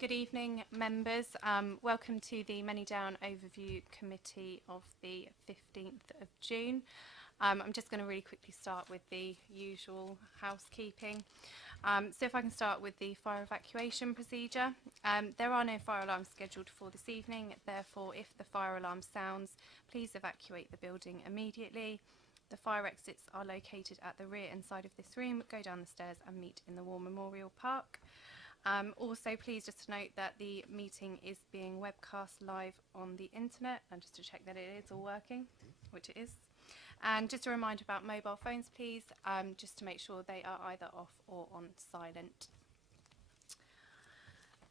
Good evening, members. Welcome to the Manydown Overview Committee of the 15th of June. I'm just going to really quickly start with the usual housekeeping. So if I can start with the fire evacuation procedure. There are no fire alarms scheduled for this evening. Therefore, if the fire alarm sounds, please evacuate the building immediately. The fire exits are located at the rear and side of this room. Go down the stairs and meet in the War Memorial Park. Also, please just to note that the meeting is being webcast live on the internet, and just to check that it is all working, which it is. And just a reminder about mobile phones, please, just to make sure they are either off or on silent.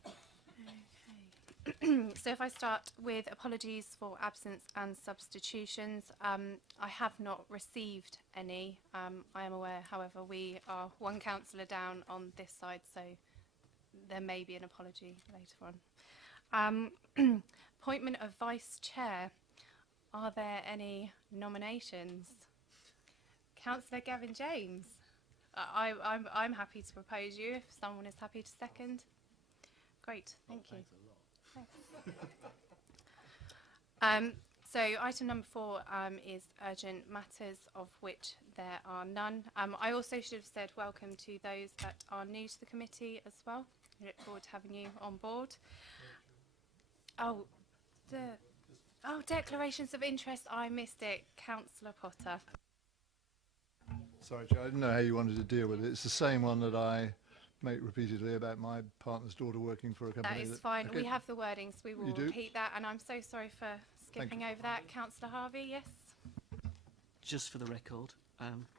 Okay. So if I start with apologies for absence and substitutions, I have not received any. I am aware, however, we are one councillor down on this side, so there may be an apology later on. Appointment of Vice Chair. Are there any nominations? Councillor Gavin James. I'm happy to propose you if someone is happy to second. Great, thank you. Thanks. So item number 4 is urgent matters, of which there are none. I also should have said welcome to those that are new to the committee as well. I look forward to having you on board. Declarations of interest. I missed it. Councillor Potter. Sorry, Joe, I didn't know how you wanted to deal with it. It's the same one that I make repeatedly about my partner's daughter working for a company. That is fine. Okay. We have the wording, so we will repeat that. And I'm so sorry for skipping over that. Councillor Harvey, yes? Just for the record,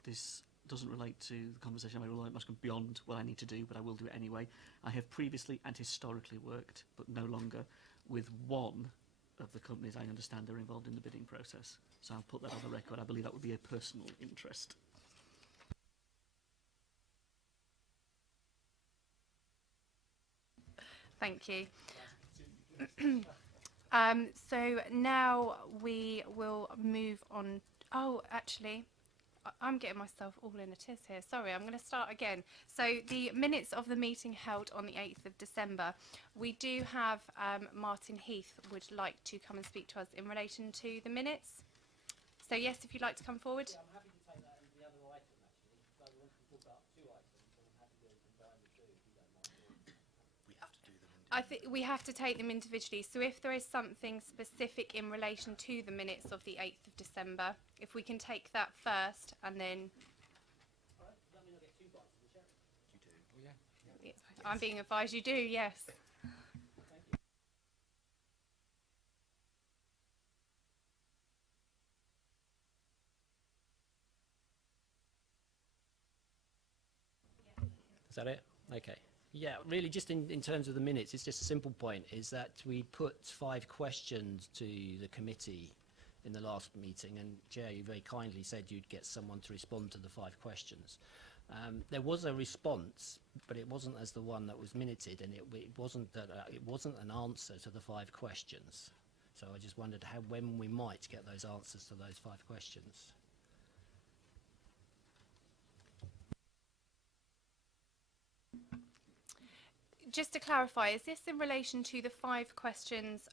this doesn't relate to the conversation. It must go beyond what I need to do, but I will do it anyway. I have previously and historically worked, but no longer, with one of the companies I understand are involved in the bidding process. So I'll put that on the record. I believe that would be a personal interest. Thank you. So now we will move on. Oh, actually, I'm getting myself all in a tiz here. Sorry, I'm going to start again. So the minutes of the meeting held on the 8th of December. We do have Martin Heath would like to come and speak to us in relation to the minutes. So yes, if you'd like to come forward. Yeah, I'm happy to take that and the other item actually. So we want to talk about 2 items, so I'm happy to combine the 2 if you don't mind. We have to do them individually. I think we have to take them individually. So if there is something specific in relation to the minutes of the 8th of December, if we can take that first and then... Alright, does that mean I get 2 bites of the cherry? You do. Oh, yeah. I'm being advised you do, yes. Thank you. Is that it? Okay. Yeah, really just in terms of the minutes, it's just a simple point, is that we put 5 questions to the committee in the last meeting, and Chair, you very kindly said you'd get someone to respond to the 5 questions. There was a response, but it wasn't as the one that was minuted, and it wasn't an answer to the 5 questions. So I just wondered when we might get those answers to those 5 questions. Just to clarify, is this in relation to the 5 questions?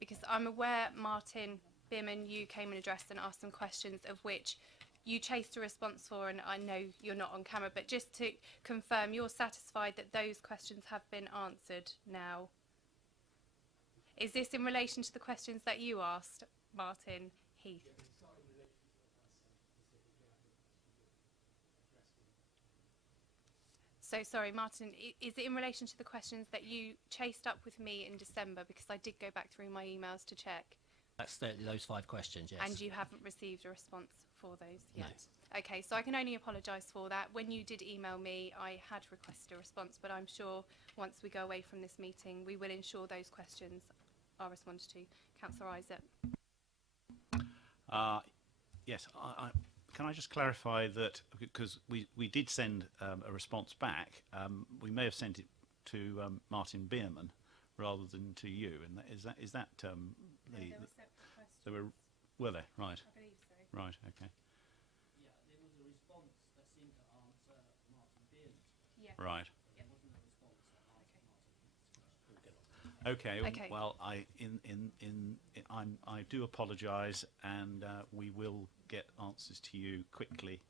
Because I'm aware, Martin Bierman, you came and addressed and asked some questions of which you chased a response for, and I know you're not on camera, but just to confirm, you're satisfied that those questions have been answered now? Is this in relation to the questions that you asked, Martin Heath? So sorry, Martin, is it in relation to the questions that you chased up with me in December? Because I did go back through my emails to check. That's those 5 questions, yes. And you haven't received a response for those yet? No. Okay, so I can only apologise for that. When you did email me, I had requested a response, but I'm sure once we go away from this meeting, we will ensure those questions are responded to. Councillor Isaac. Yes, can I just clarify that, because we did send a response back, we may have sent it to Martin Bierman rather than to you, and is that No, there were separate questions. were they? Right. I believe so. Right, okay. Yeah, there was a response that seemed to answer Martin Bierman. Yeah. Right. There wasn't a response that answered Martin Heath's question. Okay. Okay. Well, I do apologise, and we will get answers to you quickly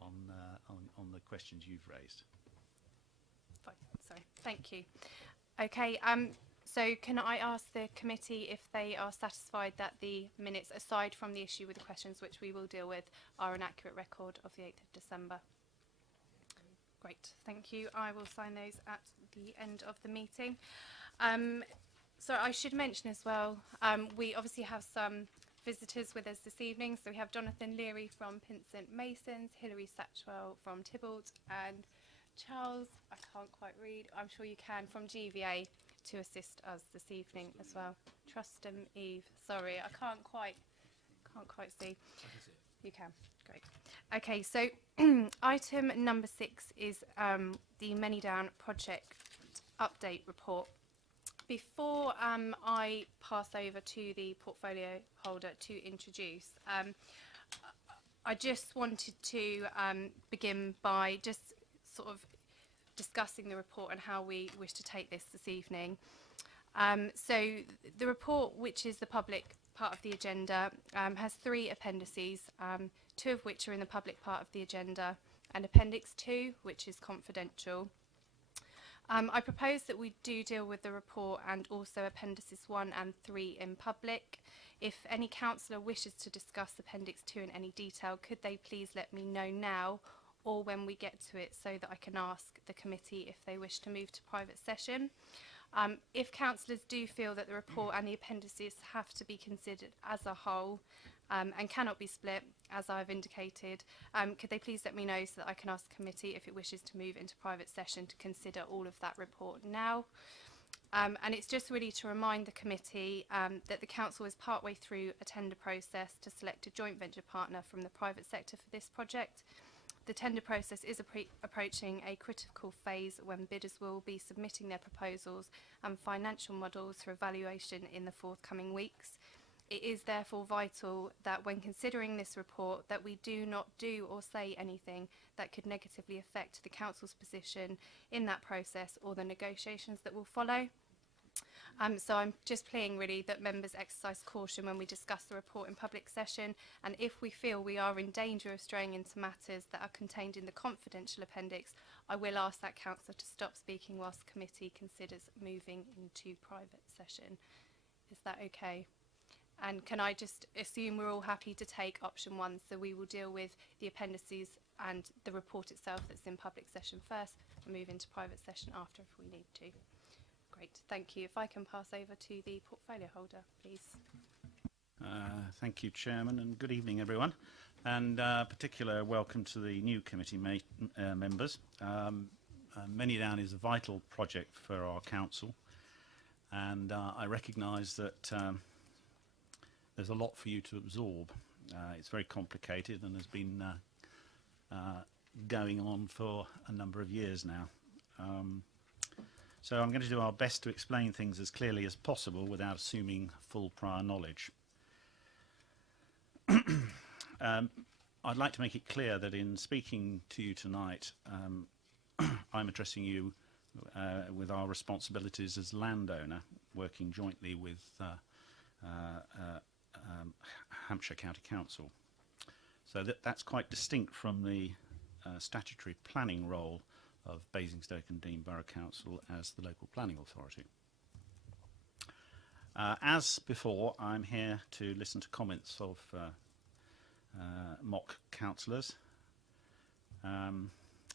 on the questions you've raised. Fine. Sorry. Thank you. Okay. So can I ask the committee if they are satisfied that the minutes, aside from the issue with the questions, which we will deal with, are an accurate record of the 8th of December? Great. Thank you. I will sign those at the end of the meeting. So I should mention as well, we obviously have some visitors with us this evening. So we have Jonathan Leary from Pinsent Masons, Hilary Satchwell from Tybalt, and Charles, I can't quite read, I'm sure you can, from GVA to assist us this evening as well. Trustum Eve, sorry, I can't quite see. You can, great. Okay, so item number 6 is the Manydown project update report. Before I pass over to the portfolio holder to introduce, I just wanted to begin by just sort of discussing the report and how we wish to take this evening. So the report, which is the public part of the agenda, has 3 appendices, 2 of which are in the public part of the agenda, and Appendix 2, which is confidential. I propose that we do deal with the report and also Appendices 1 and 3 in public. If any councillor wishes to discuss Appendix 2 in any detail, could they please let me know now or when we get to it, so that I can ask the committee if they wish to move to private session. If councillors do feel that the report and the appendices have to be considered as a whole and cannot be split, as I've indicated, could they please let me know so that I can ask the committee if it wishes to move into private session to consider all of that report now. And it's just really to remind the committee that the council is partway through a tender process to select a joint venture partner from the private sector for this project. The tender process is approaching a critical phase when bidders will be submitting their proposals and financial models for evaluation in the forthcoming weeks. It is therefore vital that when considering this report that we do not do or say anything that could negatively affect the council's position in that process or the negotiations that will follow. So I'm just pleading really that members exercise caution when we discuss the report in public session, and if we feel we are in danger of straying into matters that are contained in the confidential appendix, I will ask that councillor to stop speaking whilst the committee considers moving into private session. Is that okay? And can I just assume we're all happy to take option 1, so we will deal with the appendices and the report itself that's in public session first and move into private session after if we need to. Great, thank you. If I can pass over to the portfolio holder, please. Thank you, Chairman, and good evening, everyone. And particular welcome to the new committee members. Manydown is a vital project for our council, and I recognise that there's a lot for you to absorb. It's very complicated and has been going on for a number of years now. So I'm going to do our best to explain things as clearly as possible without assuming full prior knowledge. I'd like to make it clear that in speaking to you tonight, I'm addressing you with our responsibilities as landowner, working jointly with Hampshire County Council. So that's quite distinct from the statutory planning role of Basingstoke and Deane Borough Council as the local planning authority. As before, I'm here to listen to comments of mock councillors,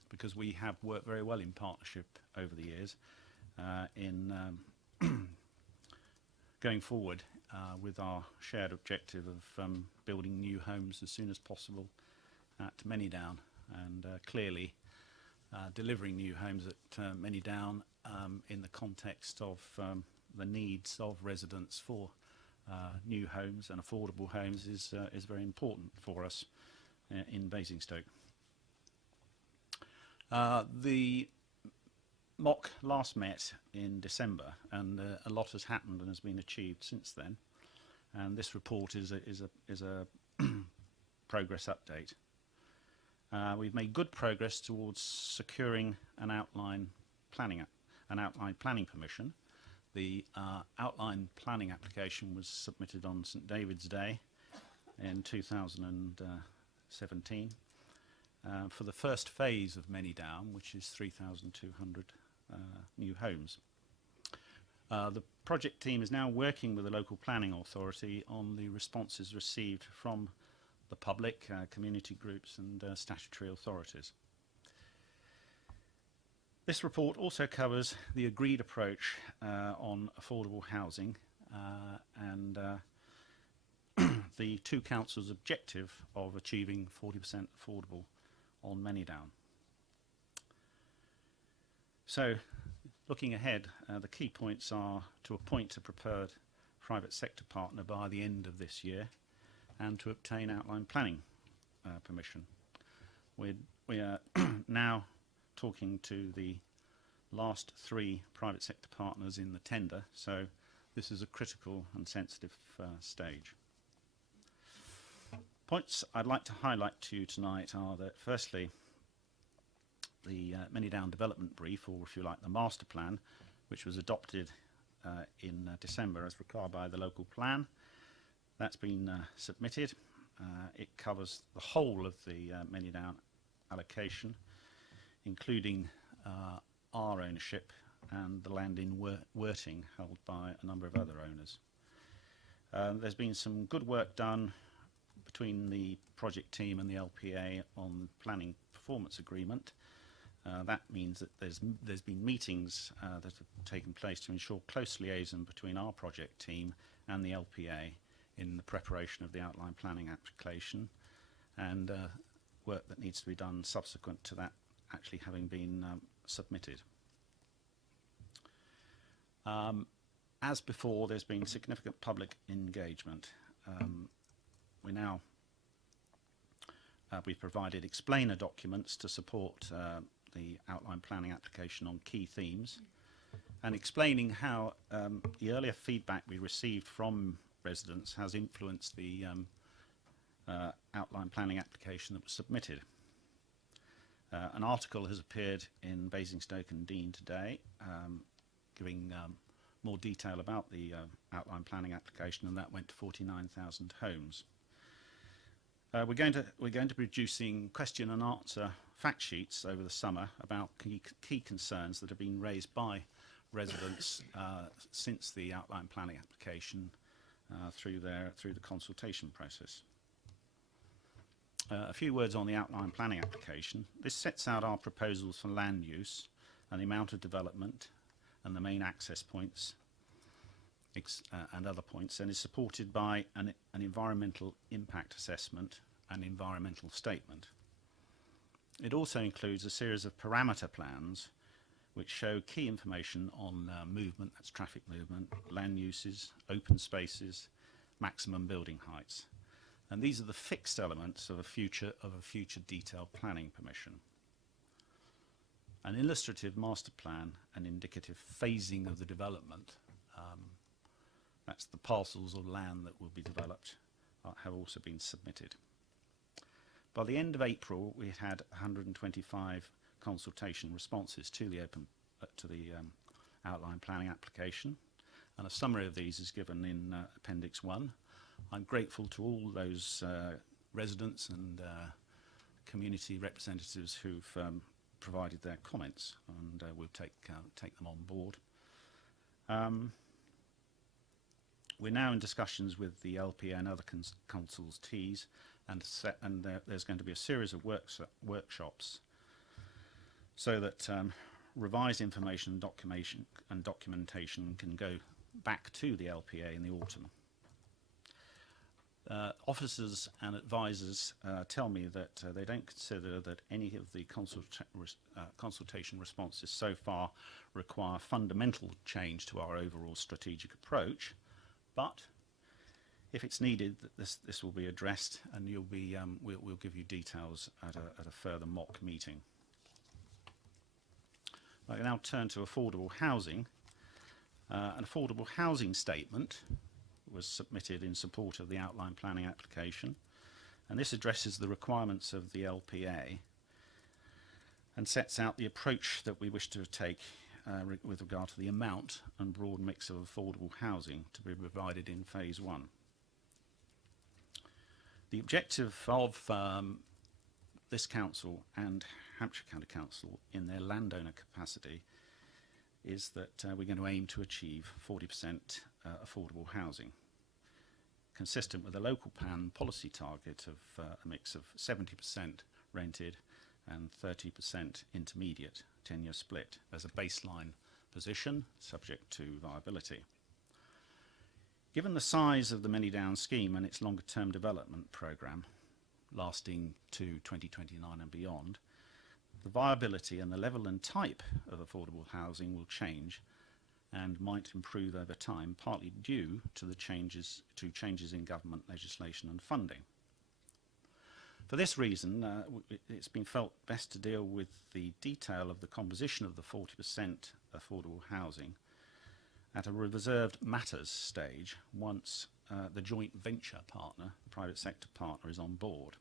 because we have worked very well in partnership over the years in going forward with our shared objective of building new homes as soon as possible at Manydown, and clearly delivering new homes at Manydown in the context of the needs of residents for new homes and affordable homes is very important for us in Basingstoke. The mock last met in December, and a lot has happened and has been achieved since then. And this report is a progress update. We've made good progress towards securing an outline planning permission The outline planning application was submitted on St David's Day in 2017 for the first phase of Manydown, which is 3,200 new homes. The project team is now working with the local planning authority on the responses received from the public, community groups and statutory authorities. This report also covers the agreed approach on affordable housing and the two councils' objective of achieving 40% affordable on Manydown. So, looking ahead, the key points are to appoint a preferred private sector partner by the end of this year and to obtain outline planning permission. We are now talking to the last 3 private sector partners in the tender, so this is a critical and sensitive stage. Points I'd like to highlight to you tonight are that, firstly, the Manydown development brief, or if you like the master plan, which was adopted in December as required by the local plan, that's been submitted. It covers the whole of the Manydown allocation, including our ownership and the land in Worting held by a number of other owners. There's been some good work done between the project team and the LPA on planning performance agreement. That means that there's been meetings that have taken place to ensure close liaison between our project team and the LPA in the preparation of the outline planning application, and work that needs to be done subsequent to that actually having been submitted. As before, there's been significant public engagement. We've provided explainer documents to support the outline planning application on key themes, and explaining how the earlier feedback we received from residents has influenced the outline planning application that was submitted. An article has appeared in Basingstoke and Dean today, giving more detail about the outline planning application, and that went to 49,000 homes. We're going to be producing question and answer fact sheets over the summer about key concerns that have been raised by residents since the outline planning application through the consultation process. A few words on the outline planning application. This sets out our proposals for land use and the amount of development and the main access points and other points, and is supported by an environmental impact assessment and environmental statement. It also includes a series of parameter plans which show key information on movement, that's traffic movement, land uses, open spaces, maximum building heights. And these are the fixed elements of a future detailed planning permission. An illustrative master plan and indicative phasing of the development, that's the parcels of land that will be developed, have also been submitted. By the end of April, we had 125 consultation responses to the outline planning application, and a summary of these is given in Appendix 1. I'm grateful to all those residents and community representatives who've provided their comments, and we'll take them on board. We're now in discussions with the LPA and other councils' Ts, and there's going to be a series of workshops so that revised information and documentation can go back to the LPA in the autumn. Officers and advisors tell me that they don't consider that any of the consultation responses so far require fundamental change to our overall strategic approach, but if it's needed, this will be addressed, and we'll give you details at a further mock meeting. I now turn to affordable housing. An affordable housing statement was submitted in support of the outline planning application, and this addresses the requirements of the LPA and sets out the approach that we wish to take with regard to the amount and broad mix of affordable housing to be provided in phase 1. The objective of this council and Hampshire County Council in their landowner capacity is that we're going to aim to achieve 40% affordable housing, consistent with a local plan policy target of a mix of 70% rented and 30% intermediate 10-year split as a baseline position, subject to viability. Given the size of the Manydown scheme and its longer-term development programme, lasting to 2029 and beyond, the viability and the level and type of affordable housing will change and might improve over time, partly due to the changes in government legislation and funding. For this reason, it's been felt best to deal with the detail of the composition of the 40% affordable housing at a reserved matters stage once the joint venture partner, the private sector partner, is on board,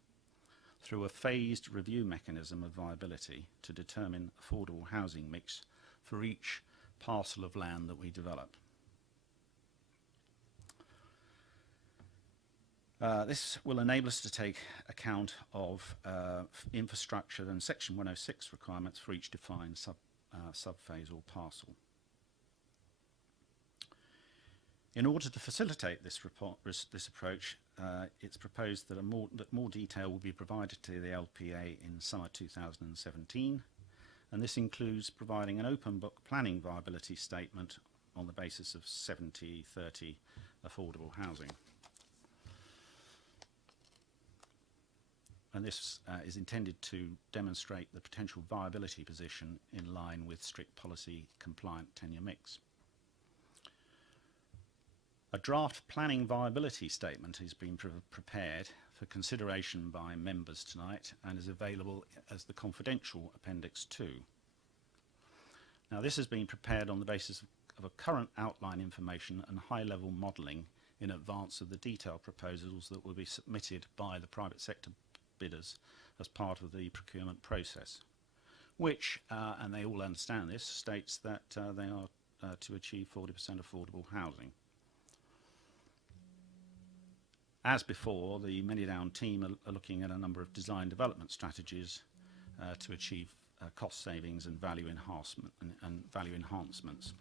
through a phased review mechanism of viability to determine affordable housing mix for each parcel of land that we develop. This will enable us to take account of infrastructure and Section 106 requirements for each defined subphase or parcel. In order to facilitate this approach, it's proposed that more detail will be provided to the LPA in summer 2017, and this includes providing an open book planning viability statement on the basis of 70-30 affordable housing. And this is intended to demonstrate the potential viability position in line with strict policy compliant tenure mix. A draft planning viability statement has been prepared for consideration by members tonight and is available as the confidential Appendix 2. Now, this has been prepared on the basis of a current outline information and high-level modelling in advance of the detailed proposals that will be submitted by the private sector bidders as part of the procurement process, which, and they all understand this, states that they are to achieve 40% affordable housing. As before, the Manydown team are looking at a number of design development strategies to achieve cost savings and value enhancements.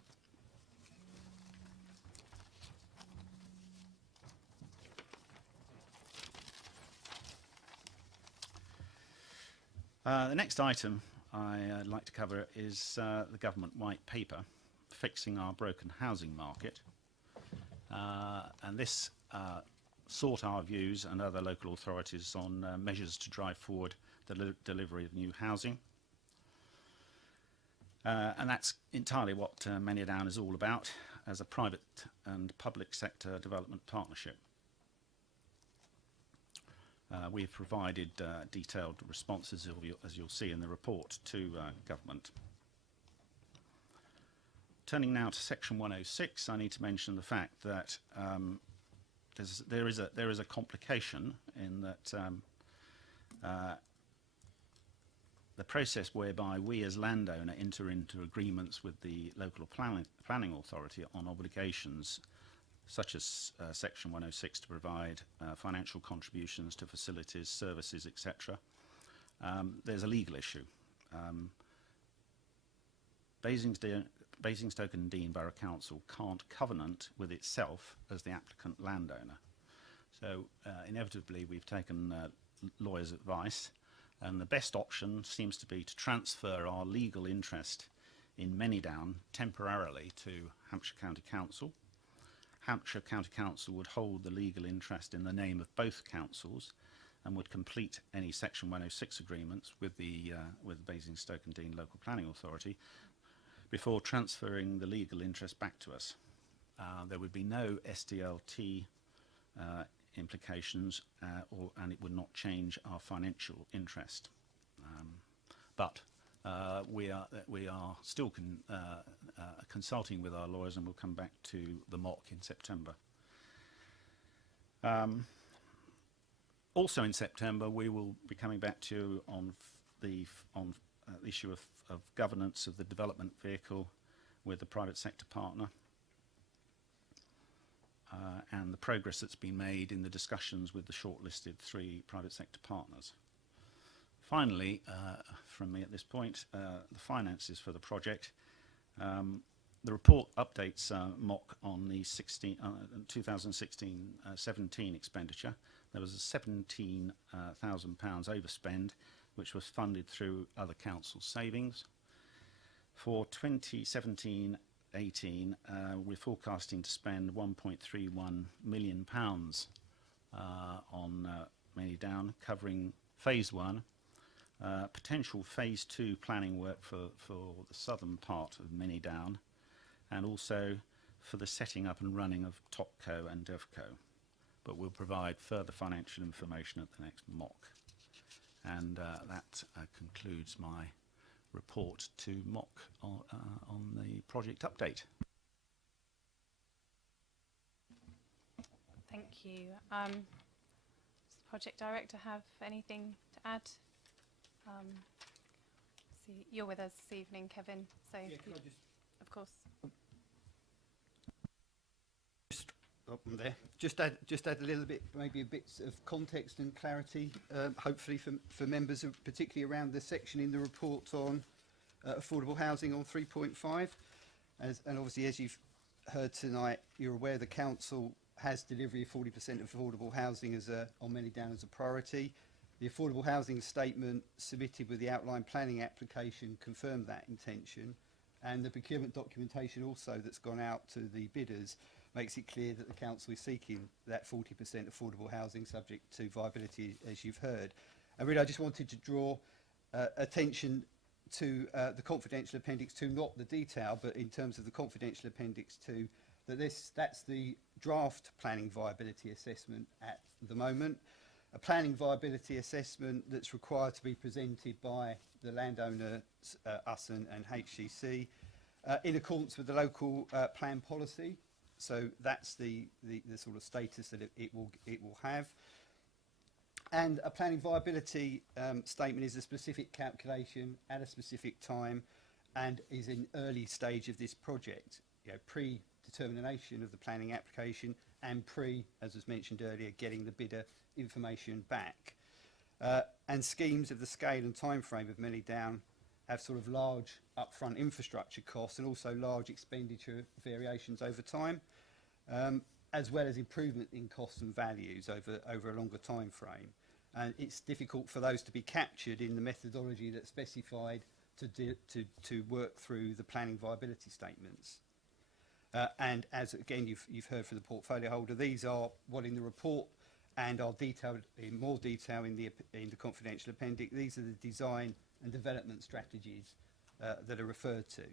The next item I'd like to cover is the government white paper, Fixing Our Broken Housing Market. And this sought our views and other local authorities on measures to drive forward the delivery of new housing. And that's entirely what Manydown is all about as a private and public sector development partnership. We've provided detailed responses, as you'll see in the report, to government. Turning now to Section 106, I need to mention the fact that there is a complication in that the process whereby we as landowner enter into agreements with the local planning authority on obligations such as Section 106 to provide financial contributions to facilities, services, etc. There's a legal issue. Basingstoke and Deane Borough Council can't covenant with itself as the applicant landowner. So inevitably we've taken lawyers' advice, and the best option seems to be to transfer our legal interest in Manydown temporarily to Hampshire County Council. Hampshire County Council would hold the legal interest in the name of both councils and would complete any Section 106 agreements with the Basingstoke and Deane Local Planning Authority before transferring the legal interest back to us. There would be no SDLT implications and it would not change our financial interest. But we are still consulting with our lawyers, and we'll come back to the mock in September. Also in September, we will be coming back to you on the issue of governance of the development vehicle with the private sector partner, and the progress that's been made in the discussions with the shortlisted 3 private sector partners. Finally, from me at this point, the finances for the project. The report updates MOC on the 2016-17 expenditure. There was a £17,000 overspend, which was funded through other council savings. For 2017-18, we're forecasting to spend £1.31 million on Manydown, covering phase 1, potential phase 2 planning work for the southern part of Manydown, and also for the setting up and running of TopCo and DevCo. But we'll provide further financial information at the next MOC. And that concludes my report to MOC on the project update. Thank you. Does the project director have anything to add? See, you're with us this evening, Kevin. So, Yeah, if can you- I just of course. up from there? Just add a little bit, maybe a bit of context and clarity, hopefully for members, particularly around the section in the report on affordable housing on 3.5. And obviously, as you've heard tonight, you're aware the council has delivery of 40% of affordable housing on Manydown as a priority. The affordable housing statement submitted with the outline planning application confirmed that intention, and the procurement documentation also that's gone out to the bidders makes it clear that the council is seeking that 40% affordable housing subject to viability, as you've heard. And really, I just wanted to draw attention to the confidential appendix 2, not the detail, but in terms of the confidential appendix 2, that's the draft planning viability assessment at the moment. A planning viability assessment that's required to be presented by the landowner, us and HCC, in accordance with the local plan policy. So that's the sort of status that it will have. And a planning viability statement is a specific calculation at a specific time and is in early stage of this project, pre-determination of the planning application and as was mentioned earlier, getting the bidder information back. And schemes of the scale and time frame of Manydown have sort of large upfront infrastructure costs and also large expenditure variations over time, as well as improvement in costs and values over a longer time frame. And it's difficult for those to be captured in the methodology that's specified to work through the planning viability statements. And as again you've heard from the portfolio holder, these are what in the report and are detailed in more detail in the confidential appendix. These are the design and development strategies that are referred to.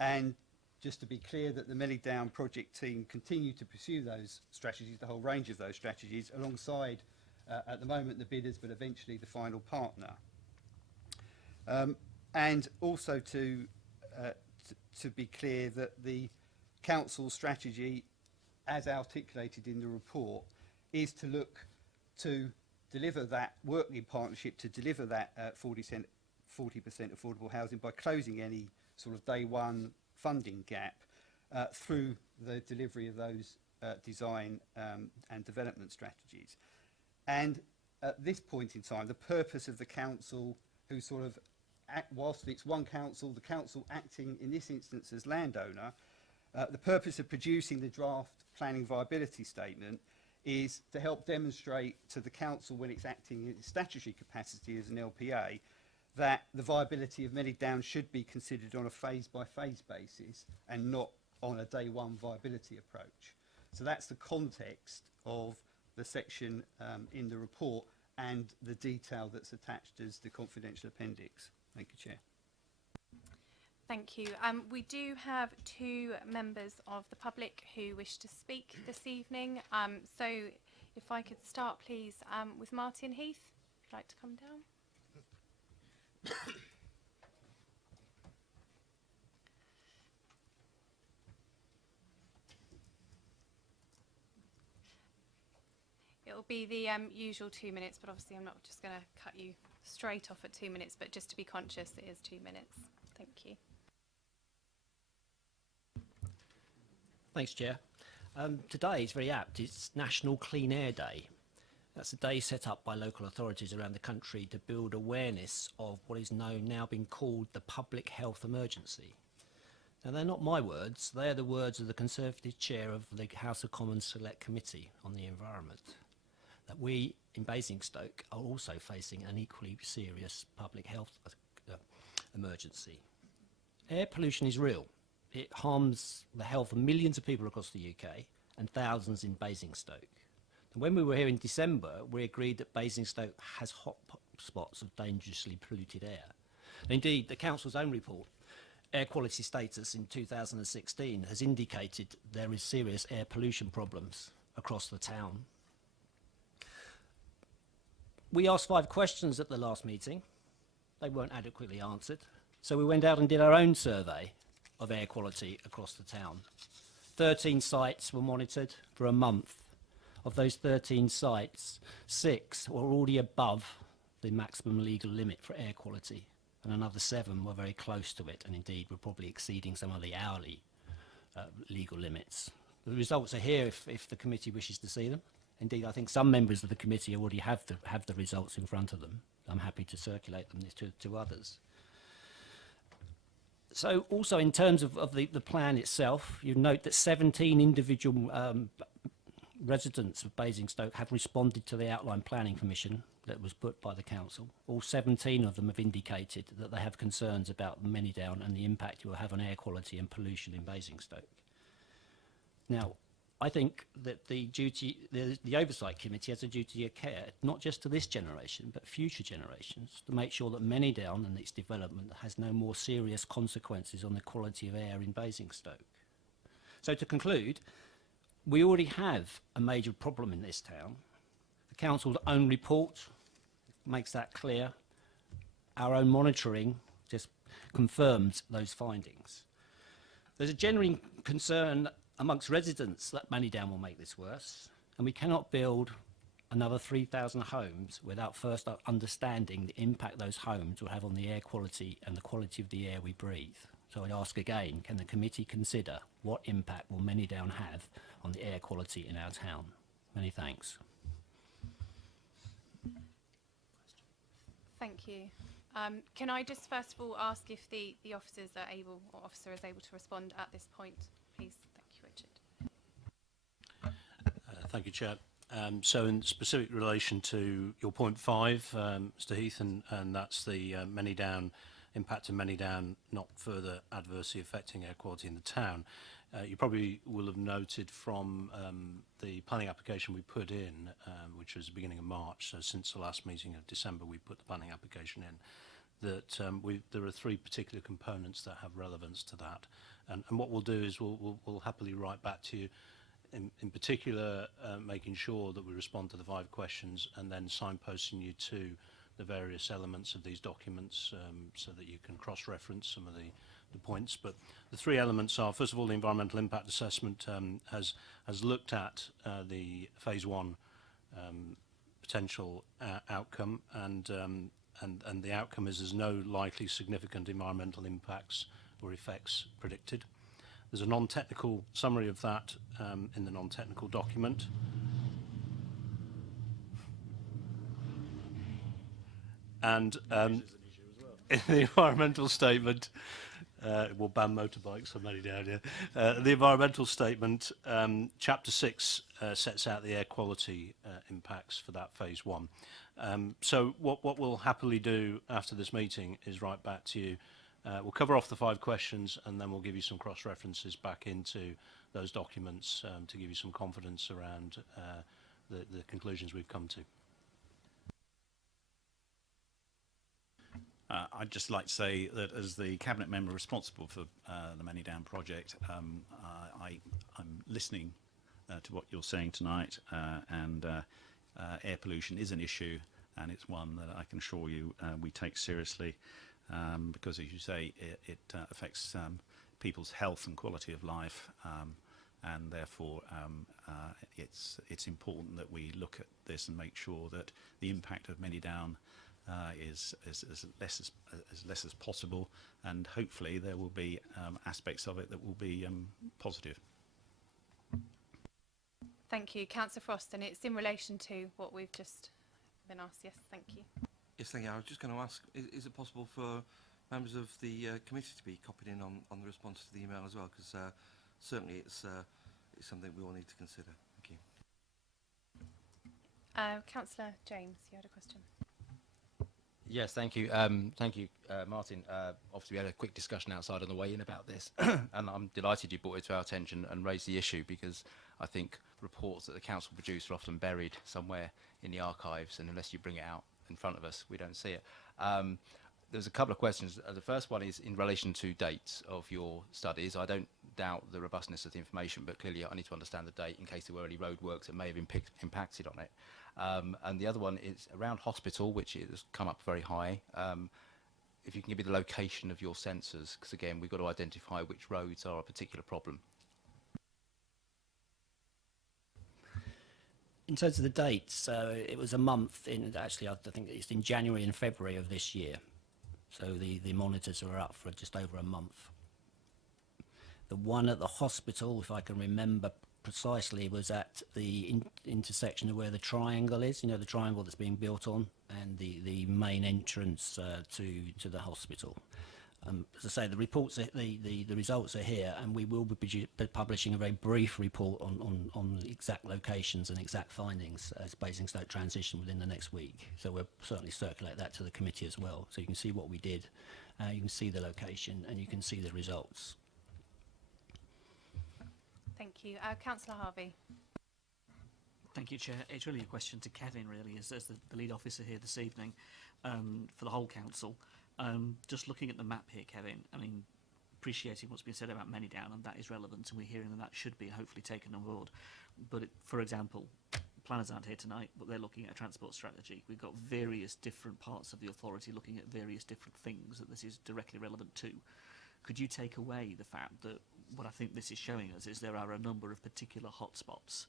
And just to be clear that the Manydown project team continue to pursue those strategies, the whole range of those strategies, alongside at the moment the bidders, but eventually the final partner. And also to be clear that the council strategy, as articulated in the report, is to look to deliver that, work in partnership to deliver that 40% affordable housing by closing any sort of day one funding gap through the delivery of those design and development strategies. And at this point in time, the purpose of the council, who sort of, whilst it's one council, the council acting in this instance as landowner, the purpose of producing the draft planning viability statement is to help demonstrate to the council, when it's acting in its statutory capacity as an LPA, that the viability of Manydown should be considered on a phase-by-phase basis and not on a day-one viability approach. So that's the context of the section in the report and the detail that's attached as the confidential appendix. Thank you, Chair. Thank you. We do have 2 members of the public who wish to speak this evening. So if I could start, please, with Martin Heath. If you'd like to come down. It will be the usual 2 minutes, but obviously I'm not just going to cut you straight off at 2 minutes, but just to be conscious, it is 2 minutes. Thank you. Thanks, Chair. Today is very apt. It's National Clean Air Day. That's a day set up by local authorities around the country to build awareness of what is now being called the public health emergency. Now, they're not my words. They're the words of the Conservative Chair of the House of Commons Select Committee on the Environment, that we in Basingstoke are also facing an equally serious public health emergency. Air pollution is real. It harms the health of millions of people across the UK and thousands in Basingstoke. And when we were here in December, we agreed that Basingstoke has hot spots of dangerously polluted air. Indeed, the Council's own report, Air Quality Status in 2016, has indicated there is serious air pollution problems across the town. We asked 5 questions at the last meeting. They weren't adequately answered. So we went out and did our own survey of air quality across the town. 13 sites were monitored for a month. Of those 13 sites, 6 were already above the maximum legal limit for air quality, and another 7 were very close to it, and indeed were probably exceeding some of the hourly legal limits. The results are here if the committee wishes to see them. Indeed, I think some members of the committee already have the results in front of them. I'm happy to circulate them to others. So also in terms of the plan itself, you note that 17 individual residents of Basingstoke have responded to the outline planning permission that was put by the council. All 17 of them have indicated that they have concerns about Manydown and the impact it will have on air quality and pollution in Basingstoke. Now, I think that the Oversight Committee has a duty of care, not just to this generation, but future generations, to make sure that Manydown and its development has no more serious consequences on the quality of air in Basingstoke. So to conclude, we already have a major problem in this town. The council's own report makes that clear. Our own monitoring just confirms those findings. There's a genuine concern amongst residents that Manydown will make this worse, and we cannot build another 3,000 homes without first understanding the impact those homes will have on the air quality and the quality of the air we breathe. So I ask again, can the committee consider what impact will Manydown have on the air quality in our town? Many thanks. Thank you. Can I just first of all ask if the officers are able, or officer is able to respond at this point, please? Thank you, Richard. Thank you, Chair. So in specific relation to your point 5, Mr Heath, and that's the Manydown, impact of Manydown not further adversely affecting air quality in the town. You probably will have noted from the planning application we put in, which was the beginning of March, so since the last meeting of December we put the planning application in, that there are 3 particular components that have relevance to that. And what we'll do is we'll happily write back to you, in particular making sure that we respond to the 5 questions and then signposting you to the various elements of these documents so that you can cross-reference some of the points. But the 3 elements are, first of all, the environmental impact assessment has looked at the phase 1 potential outcome, and the outcome is there's no likely significant environmental impacts or effects predicted. There's a non-technical summary of that in the non-technical document. And in the environmental statement, we'll ban motorbikes for Manydown, yeah. The environmental statement, Chapter 6 sets out the air quality impacts for that phase 1. So what we'll happily do after this meeting is write back to you. We'll cover off the 5 questions and then we'll give you some cross-references back into those documents to give you some confidence around the conclusions we've come to. I'd just like to say that as the Cabinet member responsible for the Manydown project, I'm listening to what you're saying tonight, and air pollution is an issue, and it's one that I can assure you we take seriously, because, as you say, it affects people's health and quality of life, and therefore it's important that we look at this and make sure that the impact of Manydown is as less as possible, and hopefully there will be aspects of it that will be positive. Thank you. Councillor Frost, and it's in relation to what we've just been asked. Yes, thank you. Yes, thank you. I was just going to ask, is it possible for members of the committee to be copied in on the response to the email as well? Because certainly it's something we all need to consider. Thank you. Councillor James, you had a question. Yes, thank you. Thank you, Martin. Obviously, we had a quick discussion outside on the way in about this, and I'm delighted you brought it to our attention and raised the issue, because I think reports that the council produce are often buried somewhere in the archives, and unless you bring it out in front of us, we don't see it. There's a couple of questions. The first one is in relation to dates of your studies. I don't doubt the robustness of the information, but clearly I need to understand the date in case there were any road works that may have impacted on it. And the other one is around hospital, which has come up very high. If you can give me the location of your sensors, because again, we've got to identify which roads are a particular problem. In terms of the dates, it was a month in, actually I think it's in January and February of this year. So the monitors were up for just over a month. The one at the hospital, if I can remember precisely, was at the intersection of where the triangle is, you know, the triangle that's being built on, and the main entrance to the hospital. As I say, the reports, the results are here, and we will be publishing a very brief report on the exact locations and exact findings as Basingstoke transition within the next week. So we'll certainly circulate that to the committee as well, so you can see what we did, you can see the location, and you can see the results. Thank you. Councillor Harvey. Thank you, Chair. It's really a question to Kevin, really, as the lead officer here this evening, for the whole council. Just looking at the map here, Kevin, I mean, appreciating what's been said about Manydown, and that is relevant, and we're hearing that should be hopefully taken on board. But for example, planners aren't here tonight, but they're looking at a transport strategy. We've got various different parts of the authority looking at various different things that this is directly relevant to. Could you take away the fact that what I think this is showing us is there are a number of particular hotspots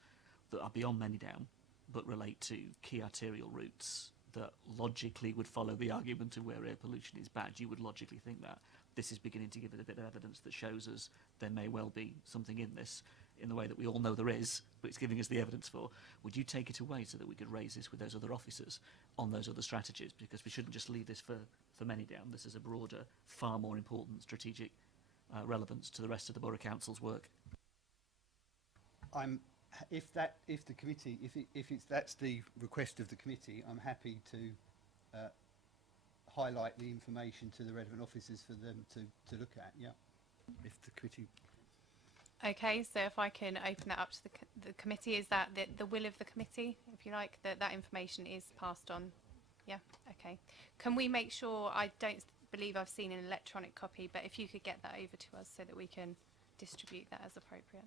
that are beyond Manydown, but relate to key arterial routes that logically would follow the argument of where air pollution is bad? You would logically think that this is beginning to give it a bit of evidence that shows us there may well be something in this, in the way that we all know there is, but it's giving us the evidence for. Would you take it away so that we could raise this with those other officers on those other strategies? Because we shouldn't just leave this for Manydown. This is a broader, far more important strategic relevance to the rest of the Borough Council's work. If that's the request of the committee, I'm happy to highlight the information to the relevant officers for them to look at. Yeah, if the committee. Okay, so if I can open that up to the committee, is that the will of the committee, if you like, that information is passed on? Yeah, okay. Can we make sure, I don't believe I've seen an electronic copy, but if you could get that over to us so that we can distribute that as appropriate.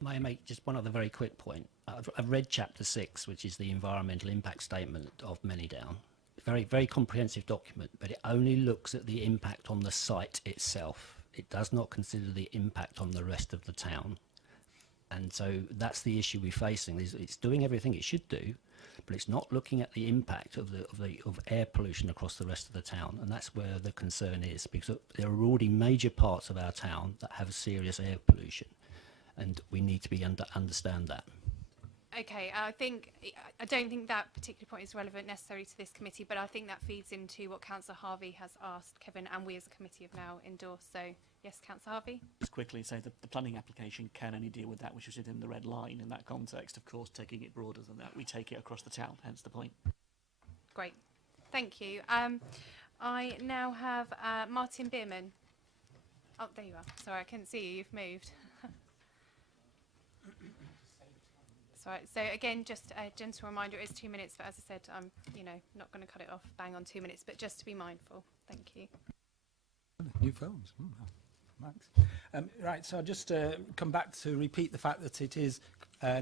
May I make just one other very quick point? I've read Chapter 6, which is the environmental impact statement of Manydown. Very, very comprehensive document, but it only looks at the impact on the site itself. It does not consider the impact on the rest of the town. And so that's the issue we're facing. It's doing everything it should do, but it's not looking at the impact of air pollution across the rest of the town. And that's where the concern is, because there are already major parts of our town that have serious air pollution, and we need to understand that. Okay, I don't think that particular point is relevant necessarily to this committee, but I think that feeds into what Councillor Harvey has asked Kevin, and we as a committee have now endorsed. So yes, Councillor Harvey. Just quickly say that the planning application can only deal with that which is within the red line. In that context, of course, taking it broader than that, we take it across the town, hence the point. Great, thank you. I now have Martin Bierman. Oh, there you are. Sorry, I couldn't see you. You've moved. Sorry. So again, just a gentle reminder, it is 2 minutes, but as I said, I'm not going to cut it off bang on 2 minutes, but just to be mindful. Thank you. New phones. Max. Right, so I'll just come back to repeat the fact that it is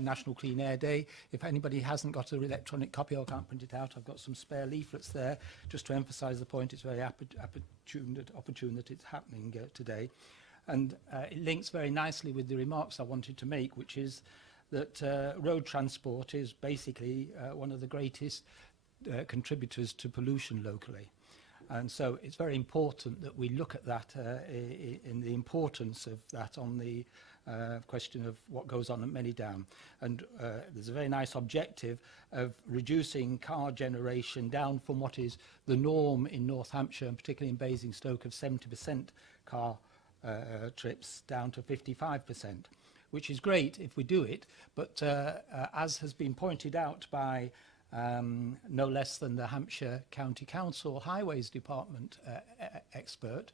National Clean Air Day. If anybody hasn't got an electronic copy or can't print it out, I've got some spare leaflets there just to emphasise the point. It's very opportune that it's happening today. And it links very nicely with the remarks I wanted to make, which is that road transport is basically one of the greatest contributors to pollution locally. And so it's very important that we look at that in the importance of that on the question of what goes on at Manydown. And there's a very nice objective of reducing car generation down from what is the norm in North Hampshire, and particularly in Basingstoke, of 70% car trips down to 55%, which is great if we do it. But as has been pointed out by no less than the Hampshire County Council Highways Department expert,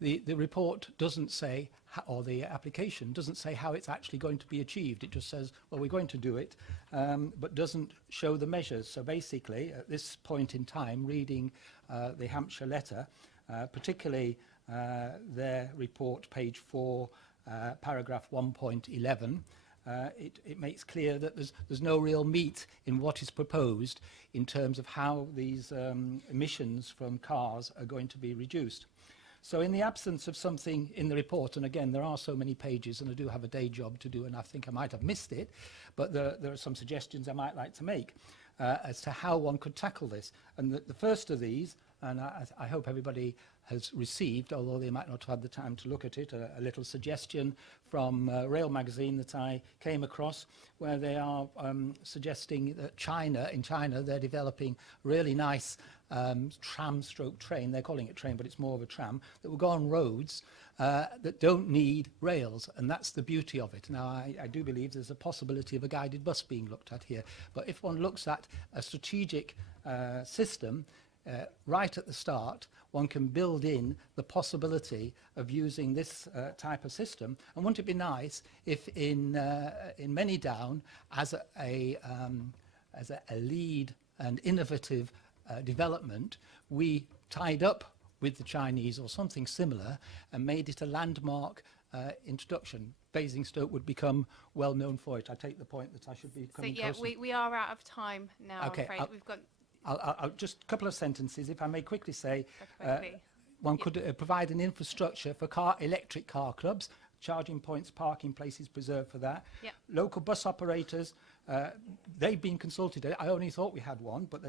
the report doesn't say, or the application doesn't say how it's actually going to be achieved. It just says, well, we're going to do it, but doesn't show the measures. So basically, at this point in time, reading the Hampshire letter, particularly their report, page 4, paragraph 1.11, it makes clear that there's no real meat in what is proposed in terms of how these emissions from cars are going to be reduced. So in the absence of something in the report, and again, there are so many pages and I do have a day job to do and I think I might have missed it, but there are some suggestions I might like to make as to how one could tackle this. And the first of these, and I hope everybody has received, although they might not have had the time to look at it, a little suggestion from Rail Magazine that I came across, where they are suggesting that in China, they're developing really nice tram-stroke train. They're calling it train, but it's more of a tram, that will go on roads that don't need rails, and that's the beauty of it. Now, I do believe there's a possibility of a guided bus being looked at here, but if one looks at a strategic system, right at the start, one can build in the possibility of using this type of system. And wouldn't it be nice if in Manydown, as a lead and innovative development, we tied up with the Chinese or something similar and made it a landmark introduction? Basingstoke would become well known for it. I take the point that I should be coming So yeah, closer. we are out of time now. Okay, I'm afraid we've got. I'll just a couple of sentences, if I may quickly say. Quickly. One could provide an infrastructure for electric car clubs, charging points, parking places preserved for that. Yep. Local bus operators, they've been consulted. I only thought we had one, but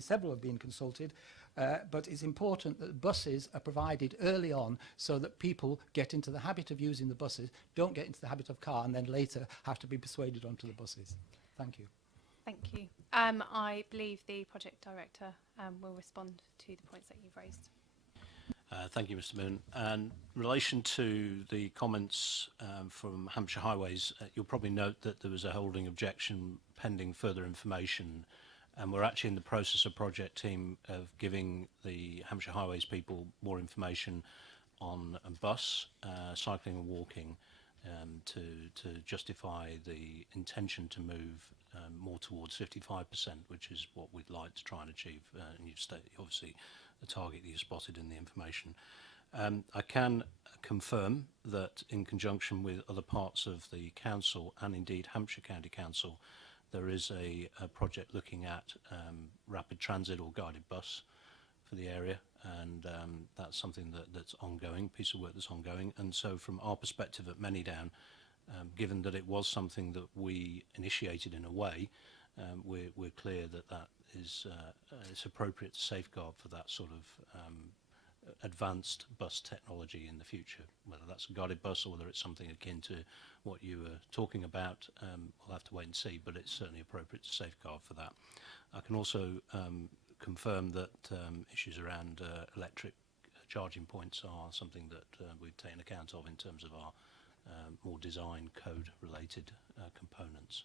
several have been consulted. But it's important that buses are provided early on so that people get into the habit of using the buses, don't get into the habit of car, and then later have to be persuaded onto the buses. Thank you. Thank you. I believe the project director will respond to the points that you've raised. Thank you, Mr. Moon. And in relation to the comments from Hampshire Highways, you'll probably note that there was a holding objection pending further information, and we're actually in the process of project team of giving the Hampshire Highways people more information on a bus, cycling and walking, to justify the intention to move more towards 55%, which is what we'd like to try and achieve. And you've stated, obviously, the target that you spotted in the information. I can confirm that in conjunction with other parts of the council and indeed Hampshire County Council, there is a project looking at rapid transit or guided bus for the area, and that's something that's ongoing, piece of work that's ongoing. And so from our perspective at Manydown, given that it was something that we initiated in a way, we're clear that is it's appropriate to safeguard for that sort of advanced bus technology in the future. Whether that's a guided bus or whether it's something akin to what you were talking about, we'll have to wait and see, but it's certainly appropriate to safeguard for that. I can also confirm that issues around electric charging points are something that we've taken account of in terms of our more design code related components.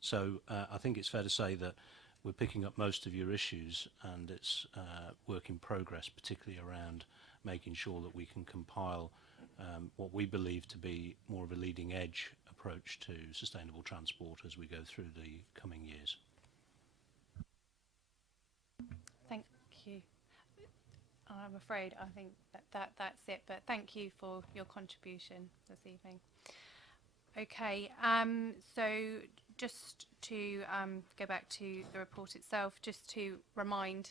So I think it's fair to say that we're picking up most of your issues, and it's work in progress, particularly around making sure that we can compile what we believe to be more of a leading edge approach to sustainable transport as we go through the coming years. Thank you. I'm afraid I think that's it, but thank you for your contribution this evening. Okay, so just to go back to the report itself, just to remind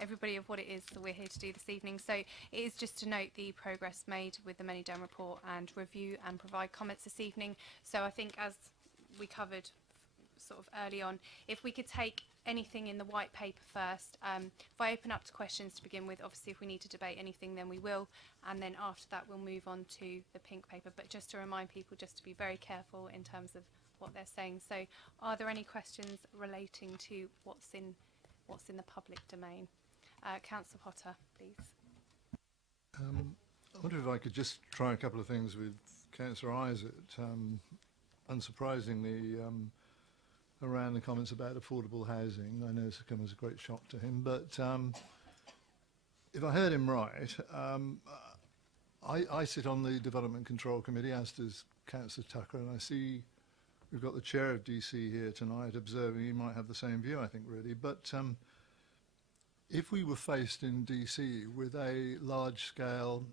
everybody of what it is that we're here to do this evening. So it is just to note the progress made with the Manydown report and review and provide comments this evening. So I think, as we covered sort of early on, if we could take anything in the white paper first. If I open up to questions to begin with, obviously if we need to debate anything then we will, and then after that we'll move on to the pink paper. But just to remind people just to be very careful in terms of what they're saying. So are there any questions relating to what's in the public domain? Councillor Potter, please. I wonder if I could just try a couple of things with Councillor Isaac. Unsurprisingly, around the comments about affordable housing, I know it's come as a great shock to him, but if I heard him right, I sit on the Development Control Committee, as does Councillor Tucker, and I see we've got the chair of DC here tonight observing. He might have the same view, I think, really. But if we were faced in DC with a large-scale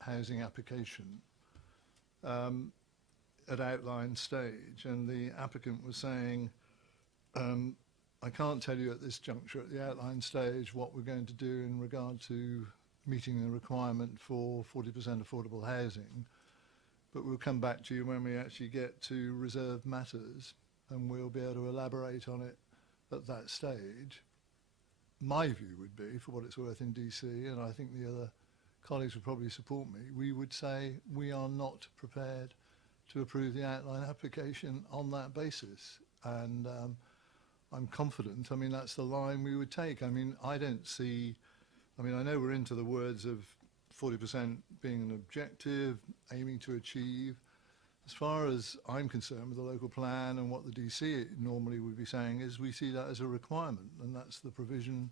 housing application at outline stage, and the applicant was saying, I can't tell you at this juncture, at the outline stage, what we're going to do in regard to meeting the requirement for 40% affordable housing, but we'll come back to you when we actually get to reserved matters, and we'll be able to elaborate on it at that stage. My view would be, for what it's worth in DC, and I think the other colleagues would probably support me, we would say we are not prepared to approve the outline application on that basis. And I'm confident, I mean, that's the line we would take. I mean, I don't see, I mean, I know we're into the words of 40% being an objective, aiming to achieve. As far as I'm concerned with the local plan and what the DC normally would be saying is we see that as a requirement, and that's the provision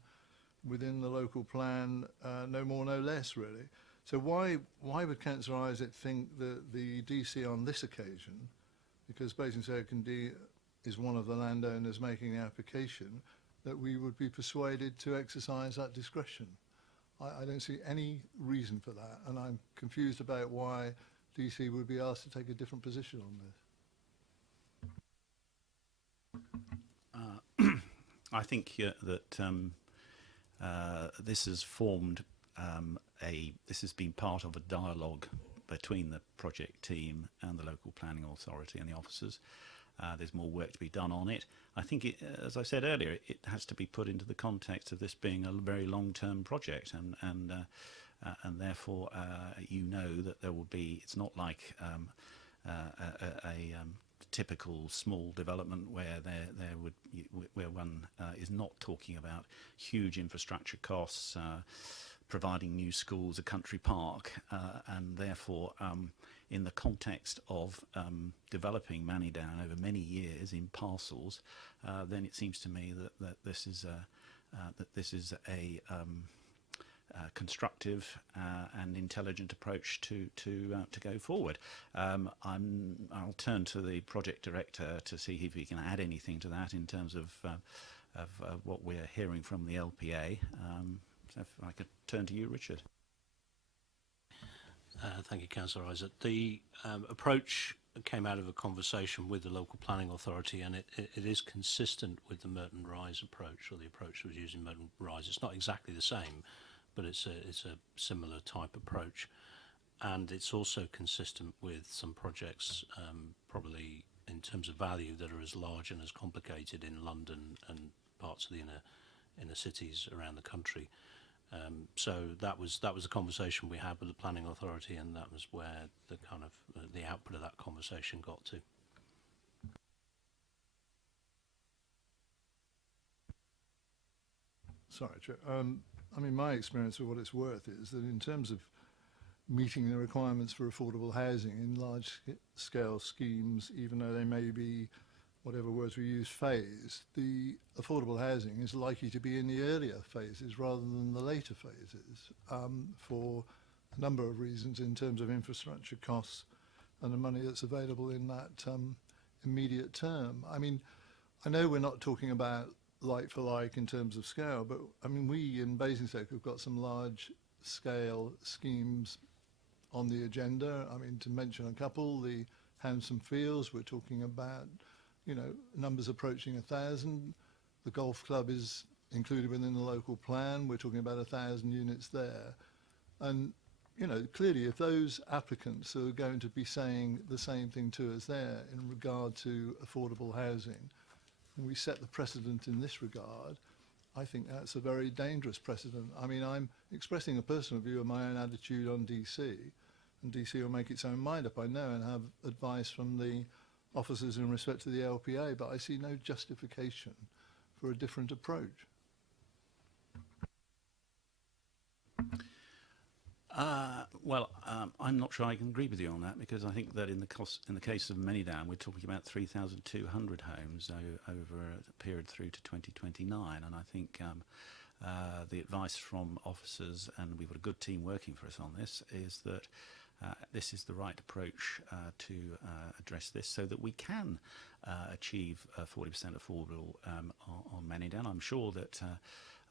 within the local plan, no more, no less, really. So why would Councillor Isaac think that the DC on this occasion, because Basingstoke is one of the landowners making the application, that we would be persuaded to exercise that discretion? I don't see any reason for that, and I'm confused about why DC would be asked to take a different position on this. I think that this has formed this has been part of a dialogue between the project team and the local planning authority and the officers. There's more work to be done on it. I think, as I said earlier, it has to be put into the context of this being a very long-term project, and therefore, you know that there will be. It's not like a typical small development where where one is not talking about huge infrastructure costs, providing new schools, a country park, and therefore, in the context of developing Manydown over many years in parcels, then it seems to me that this is a constructive and intelligent approach to go forward. I'll turn to the project director to see if he can add anything to that in terms of what we're hearing from the LPA. So if I could turn to you, Richard. Thank you, Councillor Isaac. The approach came out of a conversation with the local planning authority, and it is consistent with the Merton Rise approach, or the approach that was used in Merton Rise. It's not exactly the same, but it's a similar type approach, and it's also consistent with some projects, probably in terms of value, that are as large and as complicated in London and parts of the inner cities around the country. So that was a conversation we had with the planning authority, and that was where the kind of the output of that conversation got to. Sorry, Chair. I mean, my experience, for what it's worth, is that in terms of meeting the requirements for affordable housing in large-scale schemes, even though they may be, whatever words we use, phased, the affordable housing is likely to be in the earlier phases rather than the later phases, for a number of reasons in terms of infrastructure costs and the money that's available in that immediate term. I mean, I know we're not talking about like for like in terms of scale, but I mean, we in Basingstoke have got some large scale schemes on the agenda. I mean, to mention a couple, the Handsome Fields, we're talking about, you know, numbers approaching 1,000. The golf club is included within the local plan. We're talking about 1,000 units there. And, you know, clearly if those applicants are going to be saying the same thing to us there in regard to affordable housing, and we set the precedent in this regard, I think that's a very dangerous precedent. I mean, I'm expressing a personal view of my own attitude on DC, and DC will make its own mind up, I know, and have advice from the officers in respect to the LPA, but I see no justification for a different approach. I'm not sure I can agree with you on that, because I think that in the case of Manydown, we're talking about 3,200 homes over a period through to 2029, and I think the advice from officers, and we've got a good team working for us on this, is that this is the right approach to address this, so that we can achieve 40% affordable on Manydown. I'm sure that